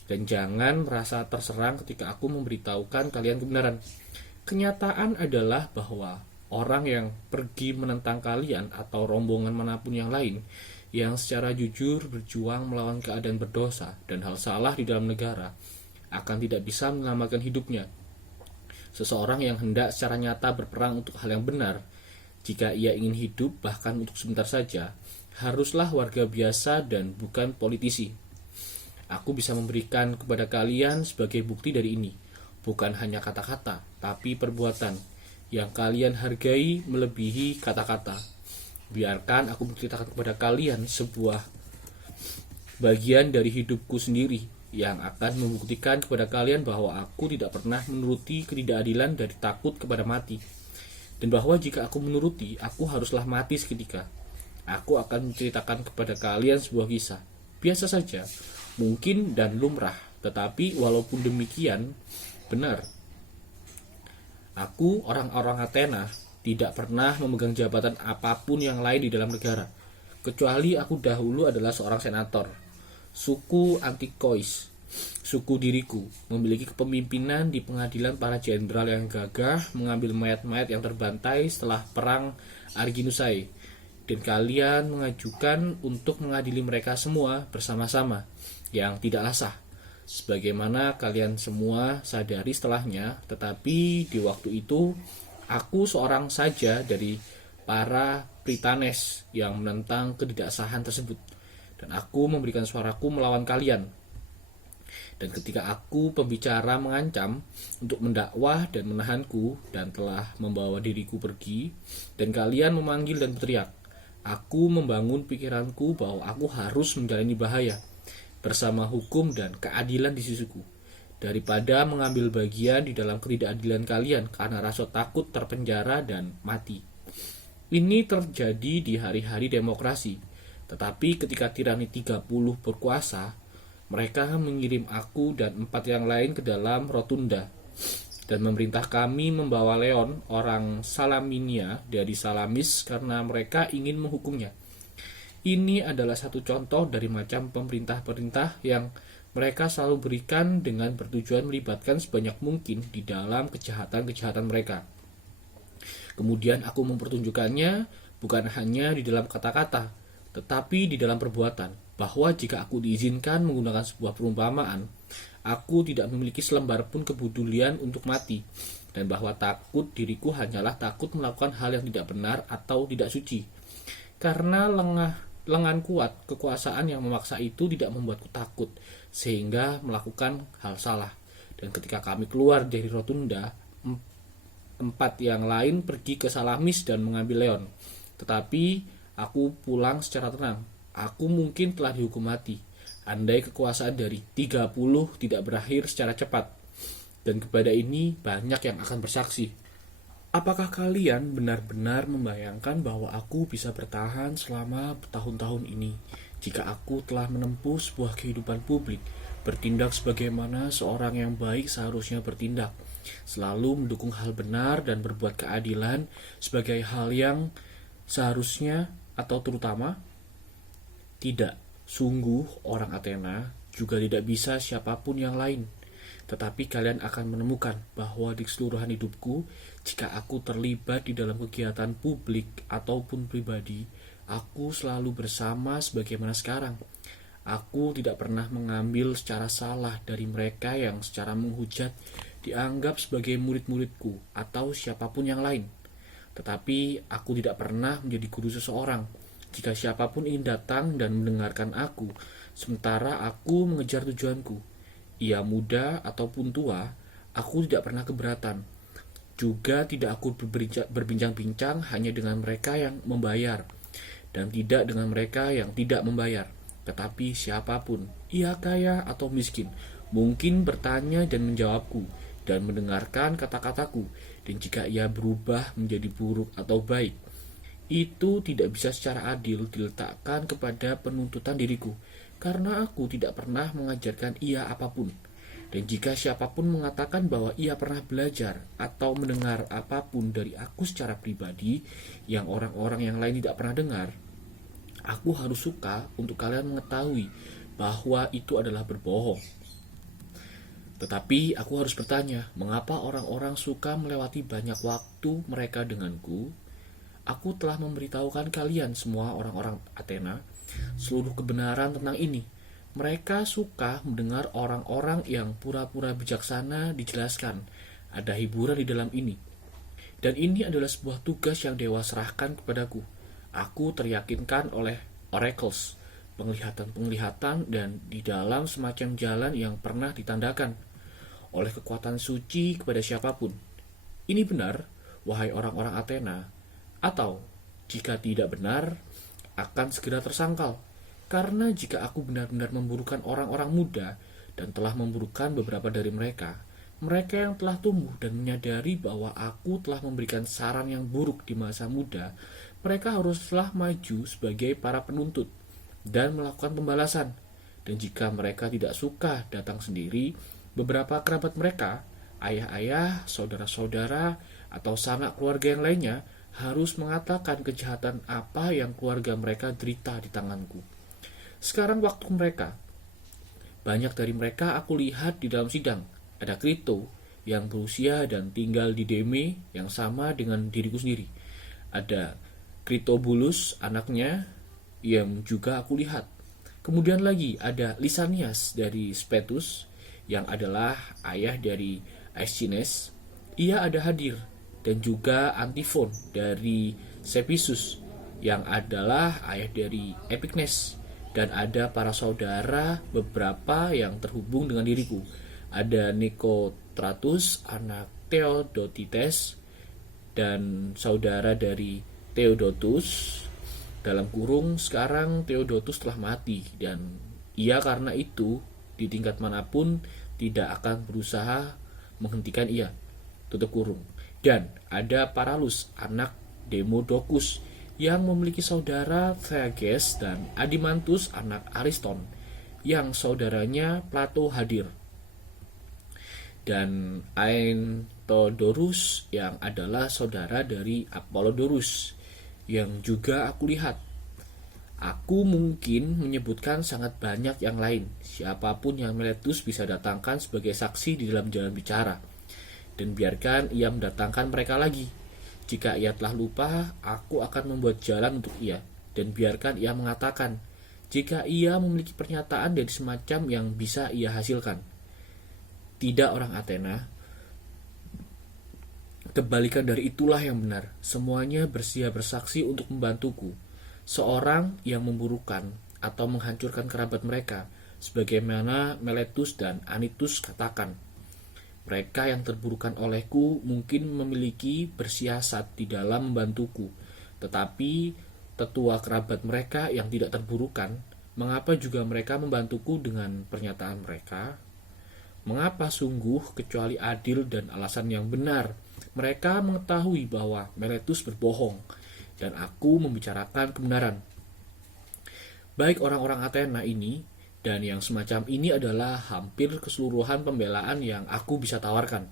Dan jangan merasa terserang ketika aku memberitahukan kalian kebenaran. Kenyataan adalah bahwa orang yang pergi menentang kalian atau rombongan manapun yang lain yang secara jujur berjuang melawan keadaan berdosa dan hal salah di dalam negara akan tidak bisa menyelamatkan hidupnya. Seseorang yang hendak secara nyata berperang untuk hal yang benar, jika ia ingin hidup bahkan untuk sebentar saja, haruslah warga biasa dan bukan politisi. Aku bisa memberikan kepada kalian sebagai bukti dari ini, bukan hanya kata-kata, tapi perbuatan yang kalian hargai melebihi kata-kata. Biarkan aku menceritakan kepada kalian sebuah bagian dari hidupku sendiri yang akan membuktikan kepada kalian bahwa aku tidak pernah menuruti ketidakadilan dari takut kepada mati, dan bahwa jika aku menuruti, aku haruslah mati seketika. Aku akan menceritakan kepada kalian sebuah kisah, biasa saja, mungkin dan lumrah, tetapi walaupun demikian, benar. Aku, orang-orang Athena, tidak pernah memegang jabatan apapun yang lain di dalam negara, kecuali aku dahulu adalah seorang senator. Suku Antikois, suku diriku, memiliki kepemimpinan di pengadilan para jenderal yang gagah mengambil mayat-mayat yang terbantai setelah perang Arginusai. dan kalian mengajukan untuk mengadili mereka semua bersama-sama yang tidaklah sah. Sebagaimana kalian semua sadari setelahnya, tetapi di waktu itu aku seorang saja dari para Pritanes yang menentang ketidaksahan tersebut, dan aku memberikan suaraku melawan kalian. Dan ketika aku pembicara mengancam untuk mendakwah dan menahanku dan telah membawa diriku pergi, dan kalian memanggil dan berteriak, aku membangun pikiranku bahwa aku harus menjalani bahaya bersama hukum dan keadilan di sisiku, daripada mengambil bagian di dalam ketidakadilan kalian karena rasa takut terpenjara dan mati. Ini terjadi di hari-hari demokrasi, tetapi ketika tirani 30 berkuasa, mereka mengirim aku dan 4 yang lain ke dalam rotunda dan memerintah kami membawa Leon, orang Salaminia dari Salamis, karena mereka ingin menghukumnya. Ini adalah satu contoh dari macam pemerintah-pemerintah yang mereka selalu berikan dengan bertujuan melibatkan sebanyak mungkin di dalam kejahatan-kejahatan mereka. Kemudian aku mempertunjukkannya bukan hanya di dalam kata-kata, tetapi di dalam perbuatan, bahwa jika aku diizinkan menggunakan sebuah perumpamaan, aku tidak memiliki selembar pun kepedulian untuk mati, dan bahwa takut diriku hanyalah takut melakukan hal yang tidak benar atau tidak suci. Karena lengan kuat kekuasaan yang memaksa itu tidak membuatku takut sehingga melakukan hal salah. Dan ketika kami keluar dari rotunda, 4 yang lain pergi ke Salamis dan mengambil Leon. Tetapi aku pulang secara tenang. Aku mungkin telah dihukum mati andai kekuasaan dari 30 tidak berakhir secara cepat. Dan kepada ini banyak yang akan bersaksi. Apakah kalian benar-benar membayangkan bahwa aku bisa bertahan selama bertahun-tahun ini jika aku telah menempuh sebuah kehidupan publik, bertindak sebagaimana seorang yang baik seharusnya bertindak, selalu mendukung hal benar dan berbuat keadilan sebagai hal yang seharusnya atau terutama? Tidak, sungguh orang Athena juga tidak bisa siapapun yang lain. Tetapi kalian akan menemukan bahwa di keseluruhan hidupku, jika aku terlibat di dalam kegiatan publik ataupun pribadi, aku selalu bersama sebagaimana sekarang. Aku tidak pernah mengambil secara salah dari mereka yang secara menghujat dianggap sebagai murid-muridku atau siapapun yang lain. Tetapi aku tidak pernah menjadi guru seseorang. Jika siapapun ingin datang dan mendengarkan aku, sementara aku mengejar tujuanku, ia muda ataupun tua, aku tidak pernah keberatan. Juga tidak aku berbincang-bincang hanya dengan mereka yang membayar, dan tidak dengan mereka yang tidak membayar. Tetapi siapapun, ia kaya atau miskin, mungkin bertanya dan menjawabku, dan mendengarkan kata-kataku, dan jika ia berubah menjadi buruk atau baik, itu tidak bisa secara adil diletakkan kepada penuntutan diriku, karena aku tidak pernah mengajarkan ia apapun. Dan jika siapapun mengatakan bahwa ia pernah belajar atau mendengar apapun dari aku secara pribadi yang orang-orang yang lain tidak pernah dengar, aku harus suka untuk kalian mengetahui bahwa itu adalah berbohong. Tetapi aku harus bertanya, mengapa orang-orang suka melewati banyak waktu mereka denganku? Aku telah memberitahukan kalian semua orang-orang Athena seluruh kebenaran tentang ini. Mereka suka mendengar orang-orang yang pura-pura bijaksana dijelaskan. Ada hiburan di dalam ini. Dan ini adalah sebuah tugas yang dewa serahkan kepadaku. Aku teryakinkan oleh oracles, penglihatan-penglihatan, dan di dalam semacam jalan yang pernah ditandakan oleh kekuatan suci kepada siapapun. Ini benar, wahai orang-orang Athena, atau jika tidak benar, akan segera tersangkal. Karena jika aku benar-benar memburukan orang-orang muda dan telah memburukan beberapa dari mereka, mereka yang telah tumbuh dan menyadari bahwa aku telah memberikan saran yang buruk di masa muda, mereka haruslah maju sebagai para penuntut dan melakukan pembalasan. Dan jika mereka tidak suka datang sendiri, beberapa kerabat mereka, ayah-ayah, saudara-saudara, atau sanak keluarga yang lainnya harus mengatakan kejahatan apa yang keluarga mereka derita di tanganku. Sekarang waktu mereka. Banyak dari mereka aku lihat di dalam sidang. Ada Krito yang berusia dan tinggal di Deme yang sama dengan diriku sendiri. Ada Critobulus anaknya yang juga aku lihat. Kemudian lagi ada Lysanias dari Sphetus yang adalah ayah dari Aeschines. Ia ada hadir, dan juga Antifon dari Cephisus yang adalah ayah dari Epiknes, dan ada para saudara beberapa yang terhubung dengan diriku. Ada Nikotratus anak Theodotites dan saudara dari Theodotus. Dalam kurung, sekarang Theodotus telah mati, dan ia karena itu di tingkat manapun tidak akan berusaha menghentikan ia. Tutup kurung. Dan ada Paralus anak Demodocus yang memiliki saudara Theages dan Adimantus anak Ariston yang saudaranya Plato hadir, dan Aentodorus yang adalah saudara dari Apollodorus yang juga aku lihat. Aku mungkin menyebutkan sangat banyak yang lain. Siapapun yang Meletus bisa datangkan sebagai saksi di dalam jalan bicara, dan biarkan ia mendatangkan mereka lagi. Jika ia telah lupa, aku akan membuat jalan untuk ia, dan biarkan ia mengatakan jika ia memiliki pernyataan dari semacam yang bisa ia hasilkan. Tidak, orang Athena, kebalikan dari itulah yang benar. Semuanya bersedia bersaksi untuk membantuku. Seorang yang memburukan atau menghancurkan kerabat mereka, sebagaimana Meletus dan Anytus katakan. Mereka yang terburukan olehku mungkin memiliki bersiasat di dalam membantuku, tetapi tetua kerabat mereka yang tidak terburukan, mengapa juga mereka membantuku dengan pernyataan mereka? Mengapa sungguh kecuali adil dan alasan yang benar? Mereka mengetahui bahwa Meletus berbohong, dan aku membicarakan kebenaran. Baik orang-orang Athena ini dan yang semacam ini adalah hampir keseluruhan pembelaan yang aku bisa tawarkan.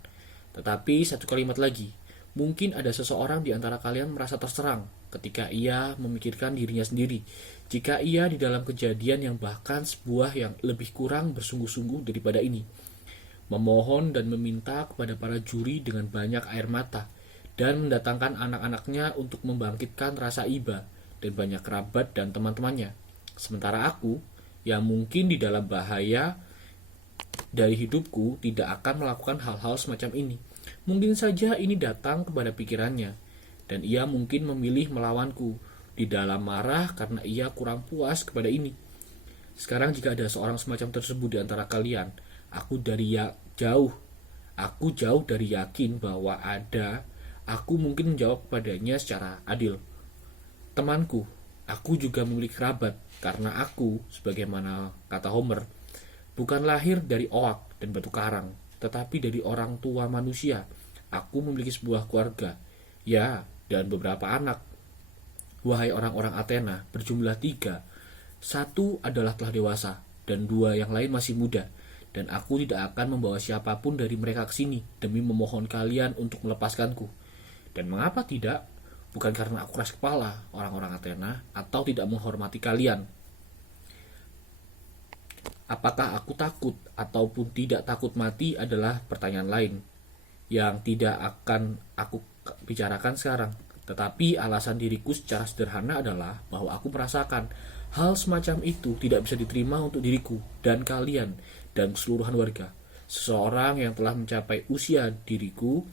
Tetapi satu kalimat lagi, mungkin ada seseorang di antara kalian merasa terserang ketika ia memikirkan dirinya sendiri, jika ia di dalam kejadian yang bahkan sebuah yang lebih kurang bersungguh-sungguh daripada ini, memohon dan meminta kepada para juri dengan banyak air mata, dan mendatangkan anak-anaknya untuk membangkitkan rasa iba dan banyak kerabat dan teman-temannya. Sementara aku, yang mungkin di dalam bahaya dari hidupku, tidak akan melakukan hal-hal semacam ini. Mungkin saja ini datang kepada pikirannya, dan ia mungkin memilih melawanku di dalam marah karena ia kurang puas kepada ini. Sekarang jika ada seorang semacam tersebut di antara kalian, aku jauh dari yakin bahwa ada. Aku mungkin menjawab kepadanya secara adil. Temanku, aku juga memiliki kerabat, karena aku, sebagaimana kata Homer, bukan lahir dari oak dan batu karang, tetapi dari orang tua manusia. Aku memiliki sebuah keluarga, ya, dan beberapa anak. Wahai orang-orang Athena, berjumlah 3. 1 adalah telah dewasa, dan 2 yang lain masih muda. Dan aku tidak akan membawa siapapun dari mereka ke sini demi memohon kalian untuk melepaskanku. Dan mengapa tidak? Bukan karena aku keras kepala, orang-orang Athena, atau tidak menghormati kalian. Apakah aku takut ataupun tidak takut mati adalah pertanyaan lain yang tidak akan aku bicarakan sekarang. Tetapi alasan diriku secara sederhana adalah bahwa aku merasakan hal semacam itu tidak bisa diterima untuk diriku dan kalian dan keseluruhan warga. Seseorang yang telah mencapai usia diriku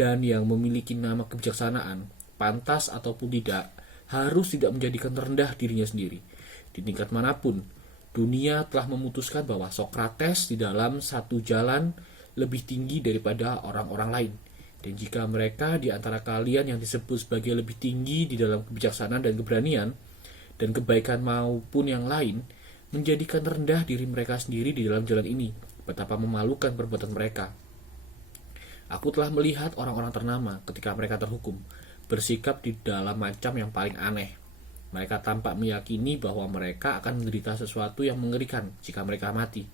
dan yang memiliki nama kebijaksanaan, pantas ataupun tidak, harus tidak menjadikan rendah dirinya sendiri. Di tingkat manapun, dunia telah memutuskan bahwa Sokrates di dalam satu jalan lebih tinggi daripada orang-orang lain. Dan jika mereka di antara kalian yang disebut sebagai lebih tinggi di dalam kebijaksanaan dan keberanian, dan kebaikan maupun yang lain, menjadikan rendah diri mereka sendiri di dalam jalan ini, betapa memalukan perbuatan mereka. Aku telah melihat orang-orang ternama ketika mereka terhukum, bersikap di dalam macam yang paling aneh. Mereka tampak meyakini bahwa mereka akan menderita sesuatu yang mengerikan jika mereka mati,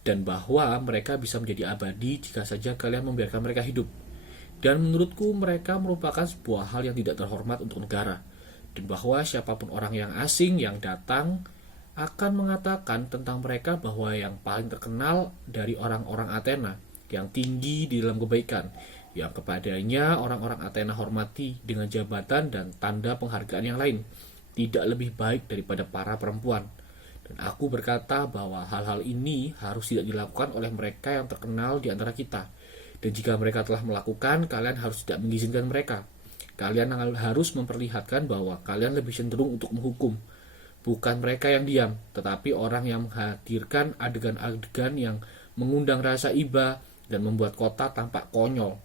dan bahwa mereka bisa menjadi abadi jika saja kalian membiarkan mereka hidup. Dan menurutku mereka merupakan sebuah hal yang tidak terhormat untuk negara, dan bahwa siapapun orang yang asing yang datang akan mengatakan tentang mereka bahwa yang paling terkenal dari orang-orang Athena, yang tinggi di dalam kebaikan, yang kepadanya orang-orang Athena hormati dengan jabatan dan tanda penghargaan yang lain, tidak lebih baik daripada para perempuan. Dan aku berkata bahwa hal-hal ini harus tidak dilakukan oleh mereka yang terkenal di antara kita. Dan jika mereka telah melakukan, kalian harus tidak mengizinkan mereka. Kalian harus memperlihatkan bahwa kalian lebih cenderung untuk menghukum. Bukan mereka yang diam, tetapi orang yang menghadirkan adegan-adegan yang mengundang rasa iba dan membuat kota tampak konyol.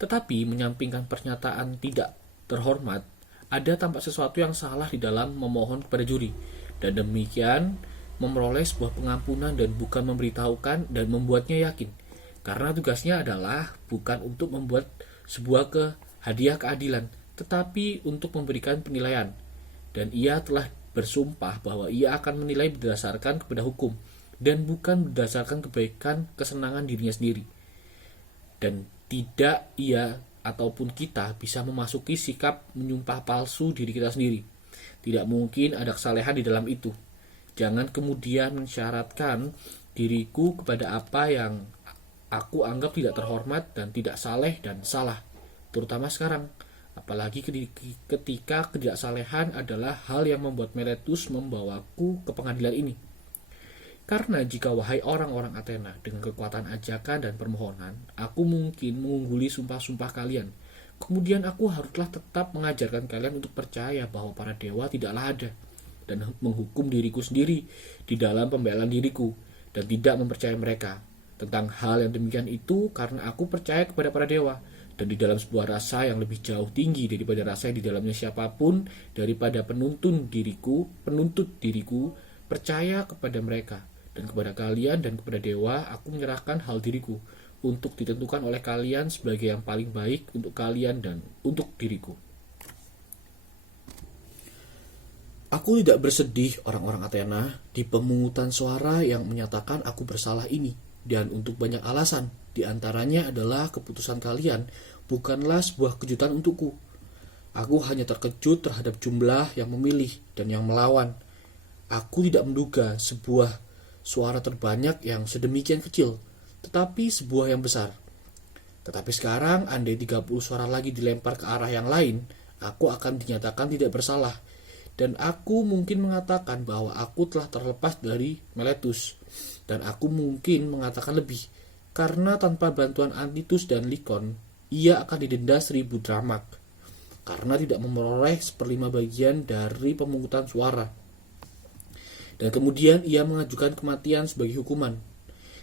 Tetapi menyampingkan pernyataan tidak terhormat, ada tampak sesuatu yang salah di dalam memohon kepada juri, dan demikian memperoleh sebuah pengampunan dan bukan memberitahukan dan membuatnya yakin. Karena tugasnya adalah bukan untuk membuat sebuah hadiah keadilan, tetapi untuk memberikan penilaian. Dan ia telah bersumpah bahwa ia akan menilai berdasarkan kepada hukum, dan bukan berdasarkan kebaikan kesenangan dirinya sendiri. Dan tidak ia ataupun kita bisa memasuki sikap menyumpah palsu diri kita sendiri. Tidak mungkin ada kesalehan di dalam itu. Jangan kemudian mensyaratkan diriku kepada apa yang aku anggap tidak terhormat dan tidak saleh dan salah, terutama sekarang. Apalagi ketika ketidaksalehan adalah hal yang membuat Meletus membawaku ke pengadilan ini. Karena jika wahai orang-orang Athena, dengan kekuatan ajakan dan permohonan, aku mungkin mengungguli sumpah-sumpah kalian, kemudian aku haruslah tetap mengajarkan kalian untuk percaya bahwa para dewa tidaklah ada, dan menghukum diriku sendiri di dalam pembelaan diriku, dan tidak mempercayai mereka. Tentang hal yang demikian itu karena aku percaya kepada para dewa, dan di dalam sebuah rasa yang lebih jauh tinggi daripada rasa yang di dalamnya siapapun daripada penuntut diriku, percaya kepada mereka. Dan kepada kalian dan kepada dewa aku menyerahkan hal diriku untuk ditentukan oleh kalian sebagai yang paling baik untuk kalian dan untuk diriku. Aku tidak bersedih orang-orang Athena di pemungutan suara yang menyatakan aku bersalah ini, dan untuk banyak alasan. Di antaranya adalah keputusan kalian bukanlah sebuah kejutan untukku. Aku hanya terkejut terhadap jumlah yang memilih dan yang melawan. Aku tidak menduga sebuah suara terbanyak yang sedemikian kecil, tetapi sebuah yang besar. Tetapi sekarang, andai 30 suara lagi dilempar ke arah yang lain, aku akan dinyatakan tidak bersalah. Dan aku mungkin mengatakan bahwa aku telah terlepas dari Meletus. Dan aku mungkin mengatakan lebih, karena tanpa bantuan Antitus dan Likon, ia akan didenda 1000 dramak, karena tidak memperoleh 1/5 bagian dari pemungutan suara. Dan kemudian ia mengajukan kematian sebagai hukuman.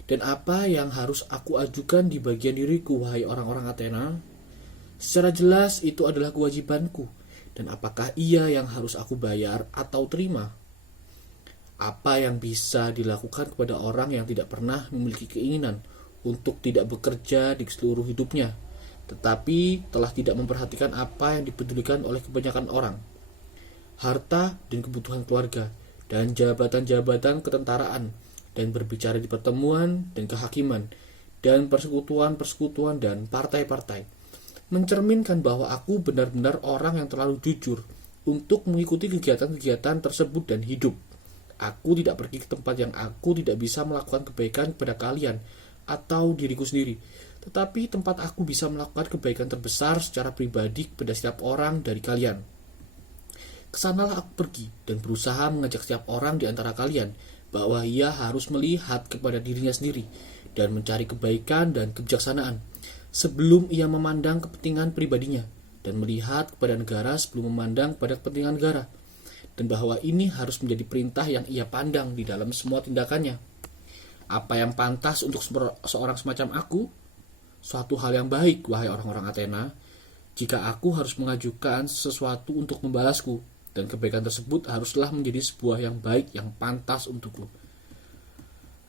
Dan apa yang harus aku ajukan di bagian diriku, wahai orang-orang Athena? Secara jelas itu adalah kewajibanku. Dan apakah ia yang harus aku bayar atau terima? Apa yang bisa dilakukan kepada orang yang tidak pernah memiliki keinginan untuk tidak bekerja di seluruh hidupnya, tetapi telah tidak memperhatikan apa yang dipedulikan oleh kebanyakan orang? Harta dan kebutuhan keluarga, dan jabatan-jabatan ketentaraan, dan berbicara di pertemuan dan kehakiman, dan persekutuan-persekutuan dan partai-partai, mencerminkan bahwa aku benar-benar orang yang terlalu jujur untuk mengikuti kegiatan-kegiatan tersebut dan hidup. Aku tidak pergi ke tempat yang aku tidak bisa melakukan kebaikan kepada kalian atau diriku sendiri, tetapi tempat aku bisa melakukan kebaikan terbesar secara pribadi kepada setiap orang dari kalian. Kesanalah aku pergi dan berusaha mengajak setiap orang di antara kalian bahwa ia harus melihat kepada dirinya sendiri dan mencari kebaikan dan kebijaksanaan sebelum ia memandang kepentingan pribadinya, dan melihat kepada negara sebelum memandang pada kepentingan negara, dan bahwa ini harus menjadi perintah yang ia pandang di dalam semua tindakannya. Apa yang pantas untuk seorang semacam aku? Suatu hal yang baik, wahai orang-orang Athena, jika aku harus mengajukan sesuatu untuk membalasku, dan kebaikan tersebut haruslah menjadi sebuah yang baik yang pantas untukku.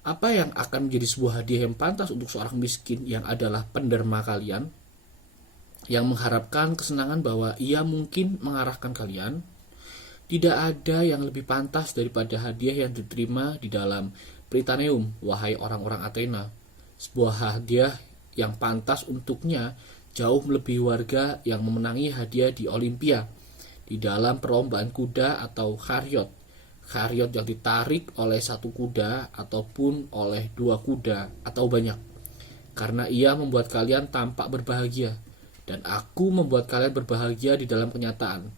Apa yang akan menjadi sebuah hadiah yang pantas untuk seorang miskin yang adalah penderma kalian, yang mengharapkan kesenangan bahwa ia mungkin mengarahkan kalian? Tidak ada yang lebih pantas daripada hadiah yang diterima di dalam Prytaneum, wahai orang-orang Athena. Sebuah hadiah yang pantas untuknya jauh melebihi warga yang memenangi hadiah di Olimpia, di dalam perlombaan kuda atau chariot yang ditarik oleh satu kuda ataupun oleh 2 kuda atau banyak. karena ia membuat kalian tampak berbahagia, dan aku membuat kalian berbahagia di dalam kenyataan,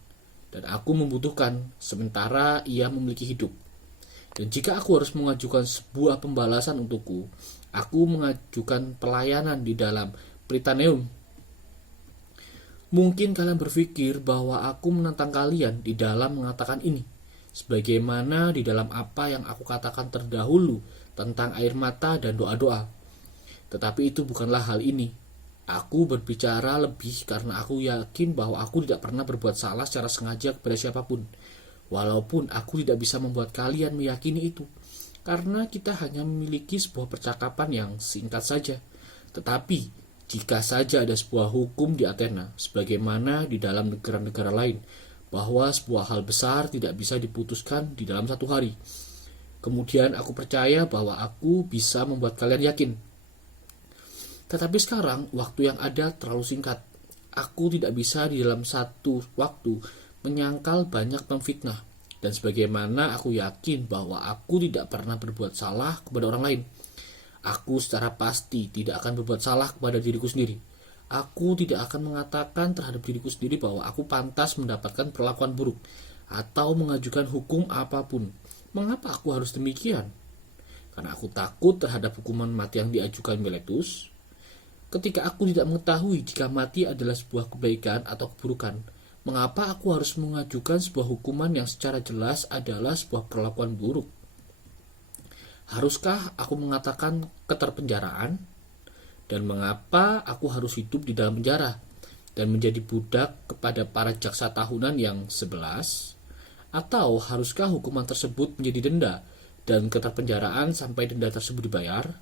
dan aku membutuhkan sementara ia memiliki hidup. Dan jika aku harus mengajukan sebuah pembalasan untukku, aku mengajukan pelayanan di dalam Pritaneum. Mungkin kalian berpikir bahwa aku menentang kalian di dalam mengatakan ini, sebagaimana di dalam apa yang aku katakan terdahulu tentang air mata dan doa-doa. Tetapi itu bukanlah hal ini. Aku berbicara lebih karena aku yakin bahwa aku tidak pernah berbuat salah secara sengaja kepada siapapun. Walaupun aku tidak bisa membuat kalian meyakini itu, karena kita hanya memiliki sebuah percakapan yang singkat saja. Tetapi jika saja ada sebuah hukum di Athena, sebagaimana di dalam negara-negara lain, bahwa sebuah hal besar tidak bisa diputuskan di dalam satu hari, kemudian aku percaya bahwa aku bisa membuat kalian yakin. Tetapi sekarang, waktu yang ada terlalu singkat. Aku tidak bisa di dalam satu waktu menyangkal banyak pemfitnah. Dan sebagaimana aku yakin bahwa aku tidak pernah berbuat salah kepada orang lain, aku secara pasti tidak akan berbuat salah kepada diriku sendiri. Aku tidak akan mengatakan terhadap diriku sendiri bahwa aku pantas mendapatkan perlakuan buruk atau mengajukan hukum apapun. Mengapa aku harus demikian? Karena aku takut terhadap hukuman mati yang diajukan Miletus. Ketika aku tidak mengetahui jika mati adalah sebuah kebaikan atau keburukan, mengapa aku harus mengajukan sebuah hukuman yang secara jelas adalah sebuah perlakuan buruk? Haruskah aku mengatakan keterpenjaraan? Dan mengapa aku harus hidup di dalam penjara dan menjadi budak kepada para jaksa tahunan yang 11? Atau haruskah hukuman tersebut menjadi denda dan keterpenjaraan sampai denda tersebut dibayar?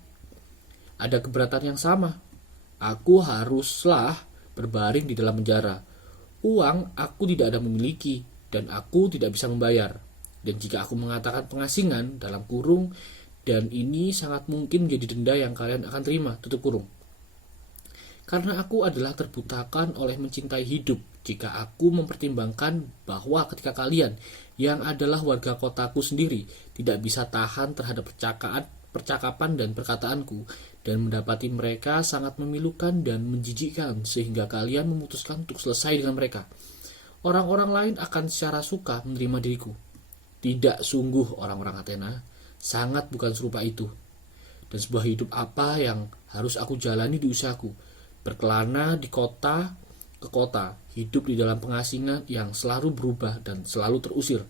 Ada keberatan yang sama. Aku haruslah berbaring di dalam penjara. Uang aku tidak ada memiliki dan aku tidak bisa membayar. Dan jika aku mengatakan pengasingan dalam kurung, dan ini sangat mungkin menjadi denda yang kalian akan terima, tutup kurung. Karena aku adalah terbutakan oleh mencintai hidup, jika aku mempertimbangkan bahwa ketika kalian yang adalah warga kotaku sendiri tidak bisa tahan terhadap percakapan dan perkataanku, dan mendapati mereka sangat memilukan dan menjijikkan sehingga kalian memutuskan untuk selesai dengan mereka, orang-orang lain akan secara suka menerima diriku. Tidak sungguh orang-orang Athena, sangat bukan serupa itu. Dan sebuah hidup apa yang harus aku jalani di usiaku? Berkelana di kota ke kota, hidup di dalam pengasingan yang selalu berubah dan selalu terusir.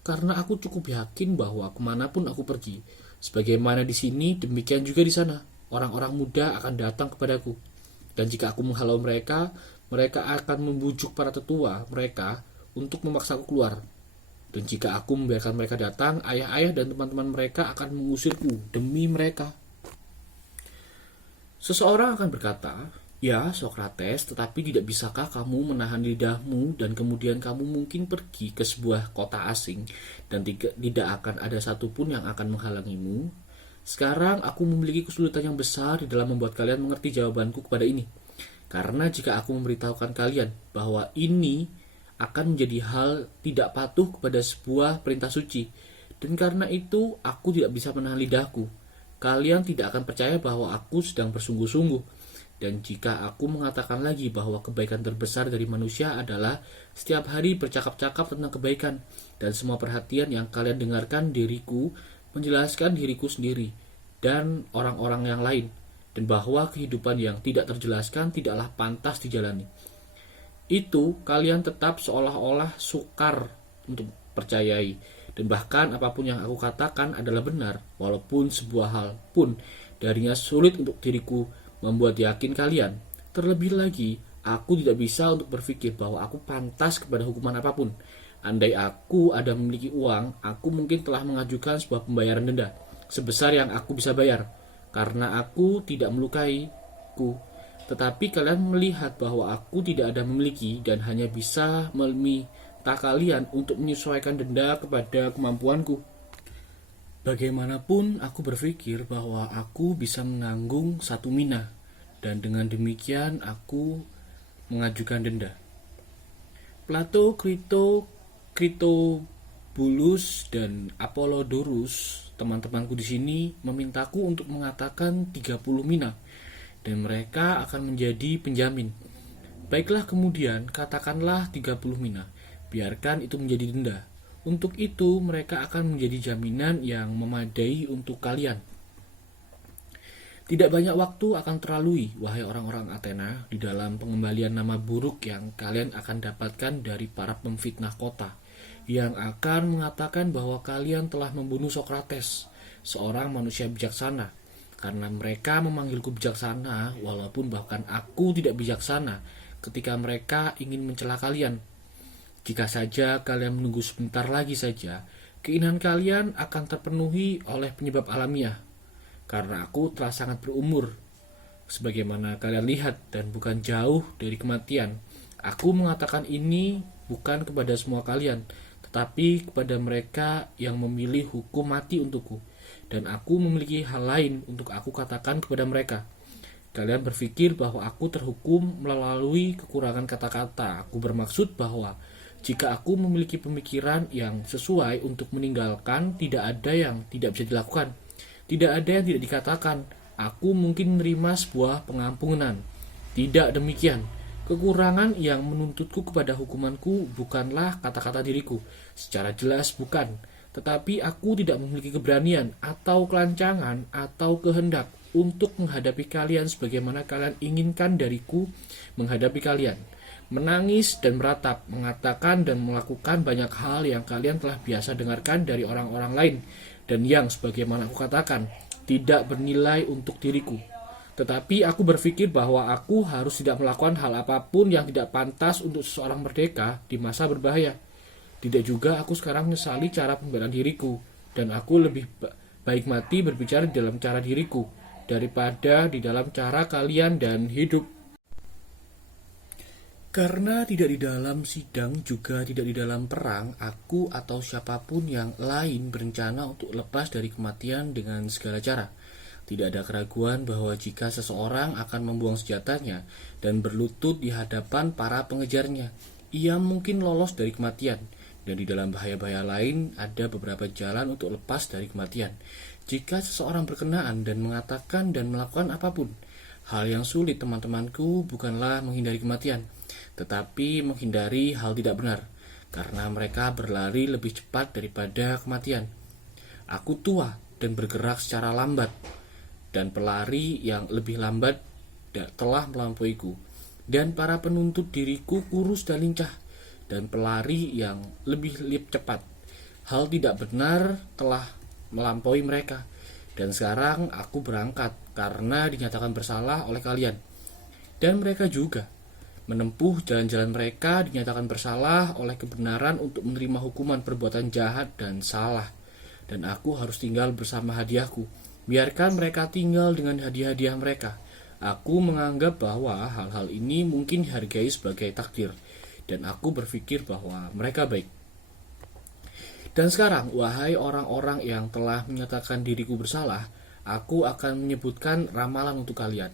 Karena aku cukup yakin bahwa kemanapun aku pergi, sebagaimana di sini, demikian juga di sana, orang-orang muda akan datang kepadaku. Dan jika aku menghalau mereka, mereka akan membujuk para tetua mereka untuk memaksaku keluar. Dan jika aku membiarkan mereka datang, ayah-ayah dan teman-teman mereka akan mengusirku demi mereka. Seseorang akan berkata, "Ya, Sokrates, tetapi tidak bisakah kamu menahan lidahmu dan kemudian kamu mungkin pergi ke sebuah kota asing dan tidak akan ada satupun yang akan menghalangimu?" Sekarang aku memiliki kesulitan yang besar di dalam membuat kalian mengerti jawabanku kepada ini. Karena jika aku memberitahukan kalian bahwa ini akan menjadi hal tidak patuh kepada sebuah perintah suci, dan karena itu aku tidak bisa menahan lidahku, kalian tidak akan percaya bahwa aku sedang bersungguh-sungguh. Dan jika aku mengatakan lagi bahwa kebaikan terbesar dari manusia adalah setiap hari bercakap-cakap tentang kebaikan, dan semua perhatian yang kalian dengarkan diriku menjelaskan diriku sendiri dan orang-orang yang lain, dan bahwa kehidupan yang tidak terjelaskan tidaklah pantas dijalani, itu kalian tetap seolah-olah sukar untuk percayai. Dan bahkan apapun yang aku katakan adalah benar, walaupun sebuah hal pun darinya sulit untuk diriku membuat yakin kalian. Terlebih lagi, aku tidak bisa untuk berpikir bahwa aku pantas kepada hukuman apapun. Andai aku ada memiliki uang, aku mungkin telah mengajukan sebuah pembayaran denda sebesar yang aku bisa bayar, karena aku tidak melukaiku. Tetapi kalian melihat bahwa aku tidak ada memiliki dan hanya bisa meminta kalian untuk menyesuaikan denda kepada kemampuanku. Bagaimanapun aku berpikir bahwa aku bisa menanggung 1 mina, dan dengan demikian aku mengajukan denda. Plato, Critobulus, dan Apollodorus, teman-temanku di sini, memintaku untuk mengatakan 30 mina. dan mereka akan menjadi penjamin. Baiklah, kemudian katakanlah 30 mina, biarkan itu menjadi denda. Untuk itu mereka akan menjadi jaminan yang memadai untuk kalian. Tidak banyak waktu akan terlalui, wahai orang-orang Athena, di dalam pengembalian nama buruk yang kalian akan dapatkan dari para pemfitnah kota, yang akan mengatakan bahwa kalian telah membunuh Sokrates, seorang manusia bijaksana. Karena mereka memanggilku bijaksana, walaupun bahkan aku tidak bijaksana, ketika mereka ingin mencela kalian. Jika saja kalian menunggu sebentar lagi saja, keinginan kalian akan terpenuhi oleh penyebab alamiah. Karena aku telah sangat berumur, sebagaimana kalian lihat, dan bukan jauh dari kematian. Aku mengatakan ini bukan kepada semua kalian, tetapi kepada mereka yang memilih hukum mati untukku. Dan aku memiliki hal lain untuk aku katakan kepada mereka. Kalian berpikir bahwa aku terhukum melalui kekurangan kata-kata. Aku bermaksud bahwa jika aku memiliki pemikiran yang sesuai untuk meninggalkan, tidak ada yang tidak bisa dilakukan. Tidak ada yang tidak dikatakan. Aku mungkin menerima sebuah pengampunan. Tidak demikian. Kekurangan yang menuntutku kepada hukumanku bukanlah kata-kata diriku. Secara jelas bukan. Tetapi aku tidak memiliki keberanian atau kelancangan atau kehendak untuk menghadapi kalian sebagaimana kalian inginkan dariku menghadapi kalian. Menangis dan meratap, mengatakan dan melakukan banyak hal yang kalian telah biasa dengarkan dari orang-orang lain, dan yang sebagaimana aku katakan tidak bernilai untuk diriku. Tetapi aku berpikir bahwa aku harus tidak melakukan hal apapun yang tidak pantas untuk seseorang merdeka di masa berbahaya. Tidak juga aku sekarang menyesali cara pembelaan diriku, dan aku lebih baik mati berbicara di dalam cara diriku daripada di dalam cara kalian dan hidup. Karena tidak di dalam sidang juga tidak di dalam perang, aku atau siapapun yang lain berencana untuk lepas dari kematian dengan segala cara. Tidak ada keraguan bahwa jika seseorang akan membuang senjatanya dan berlutut di hadapan para pengejarnya, ia mungkin lolos dari kematian. Dan di dalam bahaya-bahaya lain ada beberapa jalan untuk lepas dari kematian. Jika seseorang berkenaan dan mengatakan dan melakukan apapun, hal yang sulit teman-temanku bukanlah menghindari kematian, tetapi menghindari hal tidak benar, karena mereka berlari lebih cepat daripada kematian. Aku tua dan bergerak secara lambat, dan pelari yang lebih lambat telah melampauiku, dan para penuntut diriku kurus dan lincah, dan pelari yang lebih cepat, hal tidak benar telah melampaui mereka. Dan sekarang aku berangkat karena dinyatakan bersalah oleh kalian, dan mereka juga menempuh jalan-jalan mereka dinyatakan bersalah oleh kebenaran untuk menerima hukuman perbuatan jahat dan salah. Dan aku harus tinggal bersama hadiahku. Biarkan mereka tinggal dengan hadiah-hadiah mereka. Aku menganggap bahwa hal-hal ini mungkin dihargai sebagai takdir, dan aku berpikir bahwa mereka baik. Dan sekarang, wahai orang-orang yang telah menyatakan diriku bersalah, aku akan menyebutkan ramalan untuk kalian.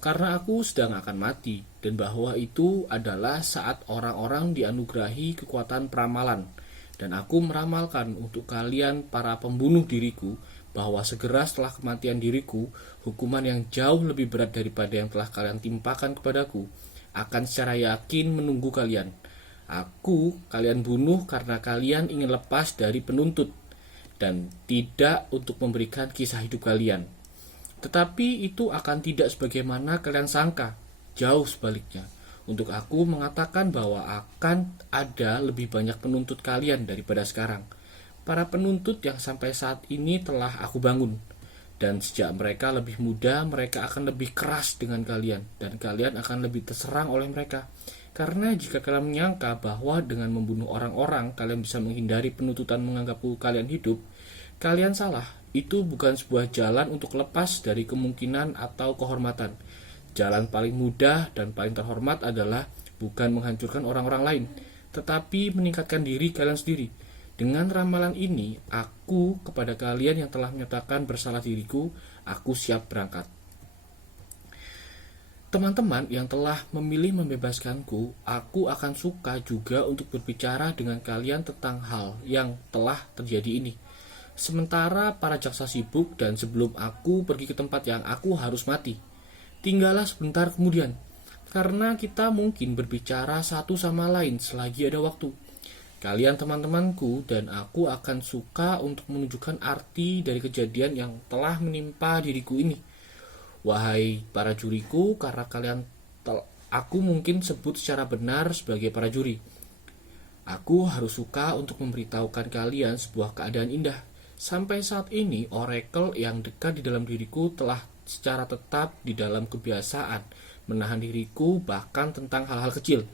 Karena aku sedang akan mati, dan bahwa itu adalah saat orang-orang dianugerahi kekuatan peramalan. Dan aku meramalkan untuk kalian para pembunuh diriku, bahwa segera setelah kematian diriku, hukuman yang jauh lebih berat daripada yang telah kalian timpakan kepadaku, akan secara yakin menunggu kalian. Kalian bunuh karena kalian ingin lepas dari penuntut, dan tidak untuk memberikan kisah hidup kalian. Tetapi itu akan tidak sebagaimana kalian sangka, jauh sebaliknya. Untuk aku mengatakan bahwa akan ada lebih banyak penuntut kalian daripada sekarang. Para penuntut yang sampai saat ini telah aku bangun. Dan sejak mereka lebih muda, mereka akan lebih keras dengan kalian, dan kalian akan lebih terserang oleh mereka. Karena jika kalian menyangka bahwa dengan membunuh orang-orang, kalian bisa menghindari penuntutan menganggap kalian hidup, kalian salah. Itu bukan sebuah jalan untuk lepas dari kemungkinan atau kehormatan. Jalan paling mudah dan paling terhormat adalah bukan menghancurkan orang-orang lain, tetapi meningkatkan diri kalian sendiri. Dengan ramalan ini, aku kepada kalian yang telah menyatakan bersalah diriku, aku siap berangkat. Teman-teman yang telah memilih membebaskanku, aku akan suka juga untuk berbicara dengan kalian tentang hal yang telah terjadi ini. Sementara para jaksa sibuk dan sebelum aku pergi ke tempat yang aku harus mati. tinggallah sebentar kemudian, karena kita mungkin berbicara satu sama lain selagi ada waktu. Kalian teman-temanku dan aku akan suka untuk menunjukkan arti dari kejadian yang telah menimpa diriku ini. Wahai para juriku, karena aku mungkin sebut secara benar sebagai para juri. Aku harus suka untuk memberitahukan kalian sebuah keadaan indah. Sampai saat ini, oracle yang dekat di dalam diriku telah secara tetap di dalam kebiasaan menahan diriku bahkan tentang hal-hal kecil.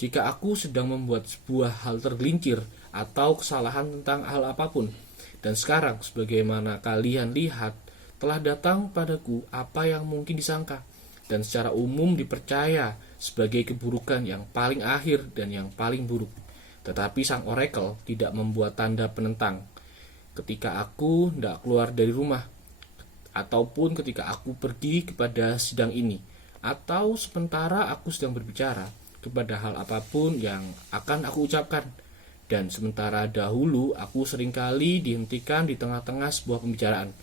Jika aku sedang membuat sebuah hal tergelincir atau kesalahan tentang hal apapun. Dan sekarang, sebagaimana kalian lihat, telah datang padaku apa yang mungkin disangka dan secara umum dipercaya sebagai keburukan yang paling akhir dan yang paling buruk. Tetapi sang oracle tidak membuat tanda penentang ketika aku tidak keluar dari rumah, ataupun ketika aku pergi kepada sidang ini, atau sementara aku sedang berbicara kepada hal apapun yang akan aku ucapkan. Dan sementara dahulu aku seringkali dihentikan di tengah-tengah sebuah pembicaraan.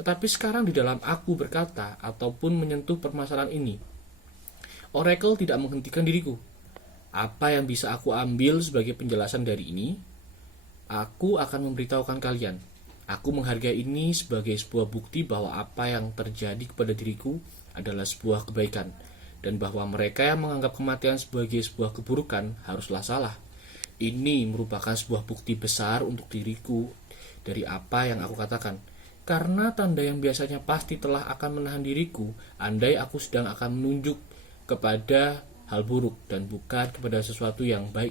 Tetapi sekarang di dalam aku berkata ataupun menyentuh permasalahan ini, oracle tidak menghentikan diriku. Apa yang bisa aku ambil sebagai penjelasan dari ini? Aku akan memberitahukan kalian. Aku menghargai ini sebagai sebuah bukti bahwa apa yang terjadi kepada diriku adalah sebuah kebaikan, dan bahwa mereka yang menganggap kematian sebagai sebuah keburukan haruslah salah. Ini merupakan sebuah bukti besar untuk diriku dari apa yang aku katakan. Karena tanda yang biasanya pasti telah akan menahan diriku, andai aku sedang akan menunjuk kepada hal buruk dan bukan kepada sesuatu yang baik.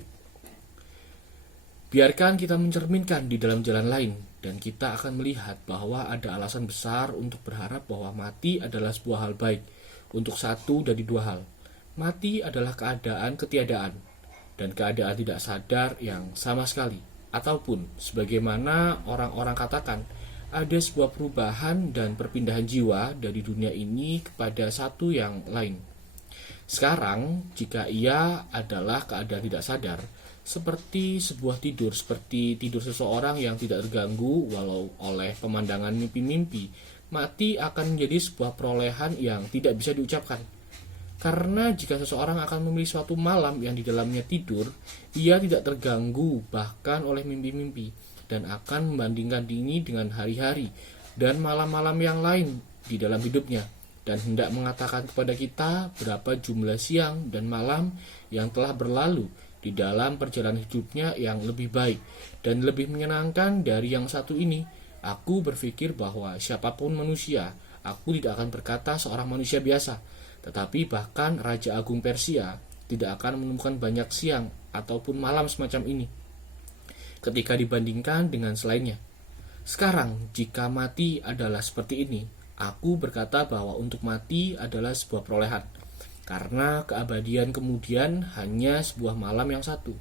Biarkan kita mencerminkan di dalam jalan lain, dan kita akan melihat bahwa ada alasan besar untuk berharap bahwa mati adalah sebuah hal baik untuk satu dari dua hal. Mati adalah keadaan ketiadaan, dan keadaan tidak sadar yang sama sekali. Ataupun, sebagaimana orang-orang katakan, ada sebuah perubahan dan perpindahan jiwa dari dunia ini kepada satu yang lain. Sekarang, jika ia adalah keadaan tidak sadar, seperti sebuah tidur, seperti tidur seseorang yang tidak terganggu walau oleh pemandangan mimpi-mimpi, mati akan menjadi sebuah perolehan yang tidak bisa diucapkan. Karena jika seseorang akan memilih suatu malam yang di dalamnya tidur, ia tidak terganggu bahkan oleh mimpi-mimpi, dan akan membandingkan ini dengan hari-hari dan malam-malam yang lain di dalam hidupnya, dan hendak mengatakan kepada kita berapa jumlah siang dan malam yang telah berlalu di dalam perjalanan hidupnya yang lebih baik dan lebih menyenangkan dari yang satu ini. Aku berpikir bahwa siapapun manusia, aku tidak akan berkata seorang manusia biasa, tetapi bahkan Raja Agung Persia tidak akan menemukan banyak siang ataupun malam semacam ini ketika dibandingkan dengan selainnya. Sekarang, jika mati adalah seperti ini, aku berkata bahwa untuk mati adalah sebuah perolehan, karena keabadian kemudian hanya sebuah malam yang satu.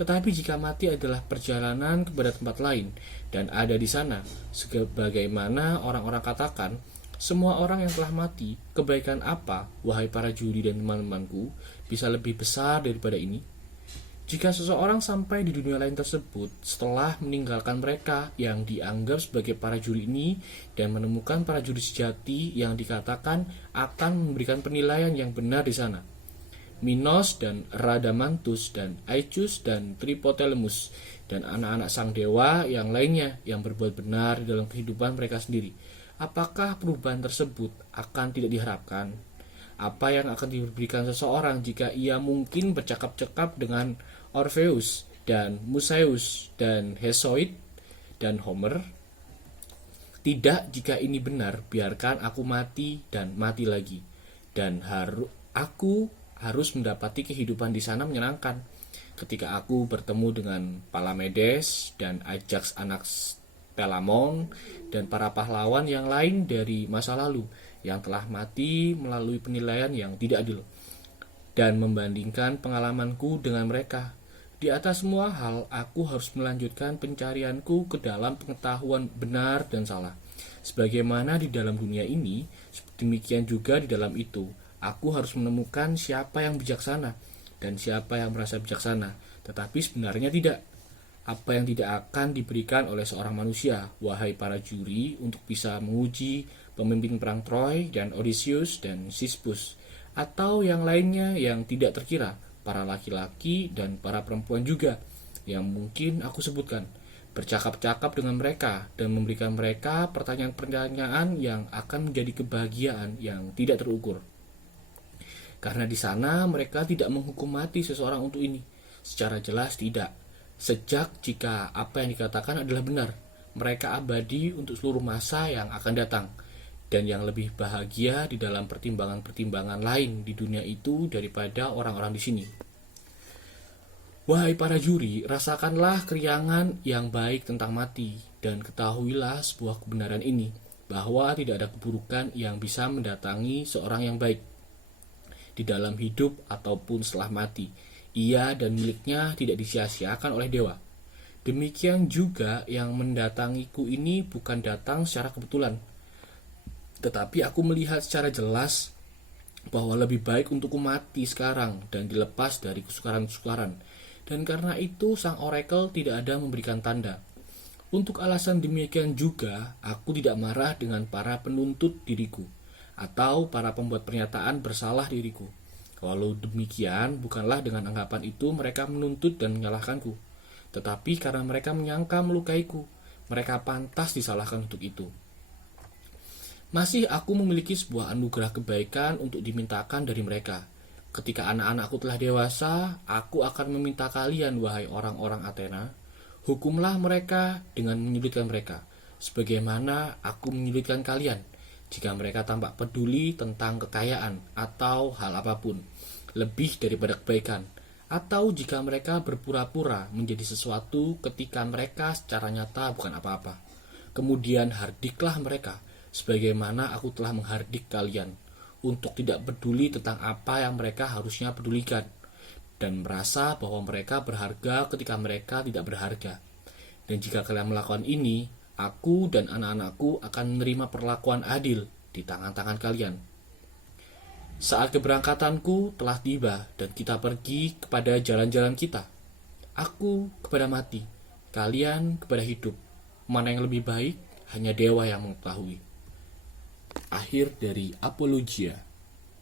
Tetapi jika mati adalah perjalanan kepada tempat lain dan ada di sana, sebagaimana orang-orang katakan, semua orang yang telah mati, kebaikan apa, wahai para juri dan teman-temanku, bisa lebih besar daripada ini? Jika seseorang sampai di dunia lain tersebut setelah meninggalkan mereka yang dianggap sebagai para juri ini dan menemukan para juri sejati yang dikatakan akan memberikan penilaian yang benar di sana, Minos dan Radamanthus dan Aetius dan Tripotelemus dan anak-anak sang dewa yang lainnya yang berbuat benar di dalam kehidupan mereka sendiri, apakah perubahan tersebut akan tidak diharapkan? Apa yang akan diberikan seseorang jika ia mungkin bercakap-cakap dengan Orpheus dan Musaeus dan Hesiod dan Homer? Tidak, jika ini benar, biarkan aku mati dan mati lagi, dan aku harus mendapati kehidupan di sana menyenangkan. Ketika aku bertemu dengan Palamedes dan Ajax anak Telamon dan para pahlawan yang lain dari masa lalu yang telah mati melalui penilaian yang tidak adil, dan membandingkan pengalamanku dengan mereka. Di atas semua hal, aku harus melanjutkan pencarianku ke dalam pengetahuan benar dan salah. Sebagaimana di dalam dunia ini, demikian juga di dalam itu. Aku harus menemukan siapa yang bijaksana dan siapa yang merasa bijaksana, tetapi sebenarnya tidak. Apa yang tidak akan diberikan oleh seorang manusia, wahai para juri, untuk bisa menguji pemimpin perang Troy dan Odysseus dan Sisyphus, atau yang lainnya yang tidak terkira, para laki-laki dan para perempuan juga, yang mungkin aku sebutkan, bercakap-cakap dengan mereka dan memberikan mereka pertanyaan-pertanyaan yang akan menjadi kebahagiaan yang tidak terukur. Karena di sana mereka tidak menghukum mati seseorang untuk ini. Secara jelas tidak. Sejak jika apa yang dikatakan adalah benar, mereka abadi untuk seluruh masa yang akan datang. Dan yang lebih bahagia di dalam pertimbangan-pertimbangan lain di dunia itu daripada orang-orang di sini. Wahai para juri, rasakanlah keriangan yang baik tentang mati, dan ketahuilah sebuah kebenaran ini, bahwa tidak ada keburukan yang bisa mendatangi seorang yang baik, di dalam hidup ataupun setelah mati. Ia dan miliknya tidak disia-siakan oleh dewa. Demikian juga yang mendatangiku ini bukan datang secara kebetulan, tetapi aku melihat secara jelas bahwa lebih baik untukku mati sekarang dan dilepas dari kesukaran-kesukaran. Dan karena itu sang oracle tidak ada memberikan tanda. Untuk alasan demikian juga, aku tidak marah dengan para penuntut diriku, atau para pembuat pernyataan bersalah diriku. Walau demikian, bukanlah dengan anggapan itu mereka menuntut dan menyalahkanku, tetapi karena mereka menyangka melukaiku, mereka pantas disalahkan untuk itu. Masih aku memiliki sebuah anugerah kebaikan untuk dimintakan dari mereka. Ketika anak-anakku telah dewasa, aku akan meminta kalian, wahai orang-orang Athena, hukumlah mereka dengan menyulitkan mereka, sebagaimana aku menyulitkan kalian, jika mereka tampak peduli tentang kekayaan atau hal apapun, lebih daripada kebaikan, atau jika mereka berpura-pura menjadi sesuatu ketika mereka secara nyata bukan apa-apa. Kemudian hardiklah mereka, sebagaimana aku telah menghardik kalian, untuk tidak peduli tentang apa yang mereka harusnya pedulikan, dan merasa bahwa mereka berharga ketika mereka tidak berharga. Dan jika kalian melakukan ini, aku dan anak-anakku akan menerima perlakuan adil di tangan-tangan kalian. Saat keberangkatanku telah tiba dan kita pergi kepada jalan-jalan kita. Aku kepada mati, kalian kepada hidup. Mana yang lebih baik, hanya dewa yang mengetahui. Akhir dari Apologia.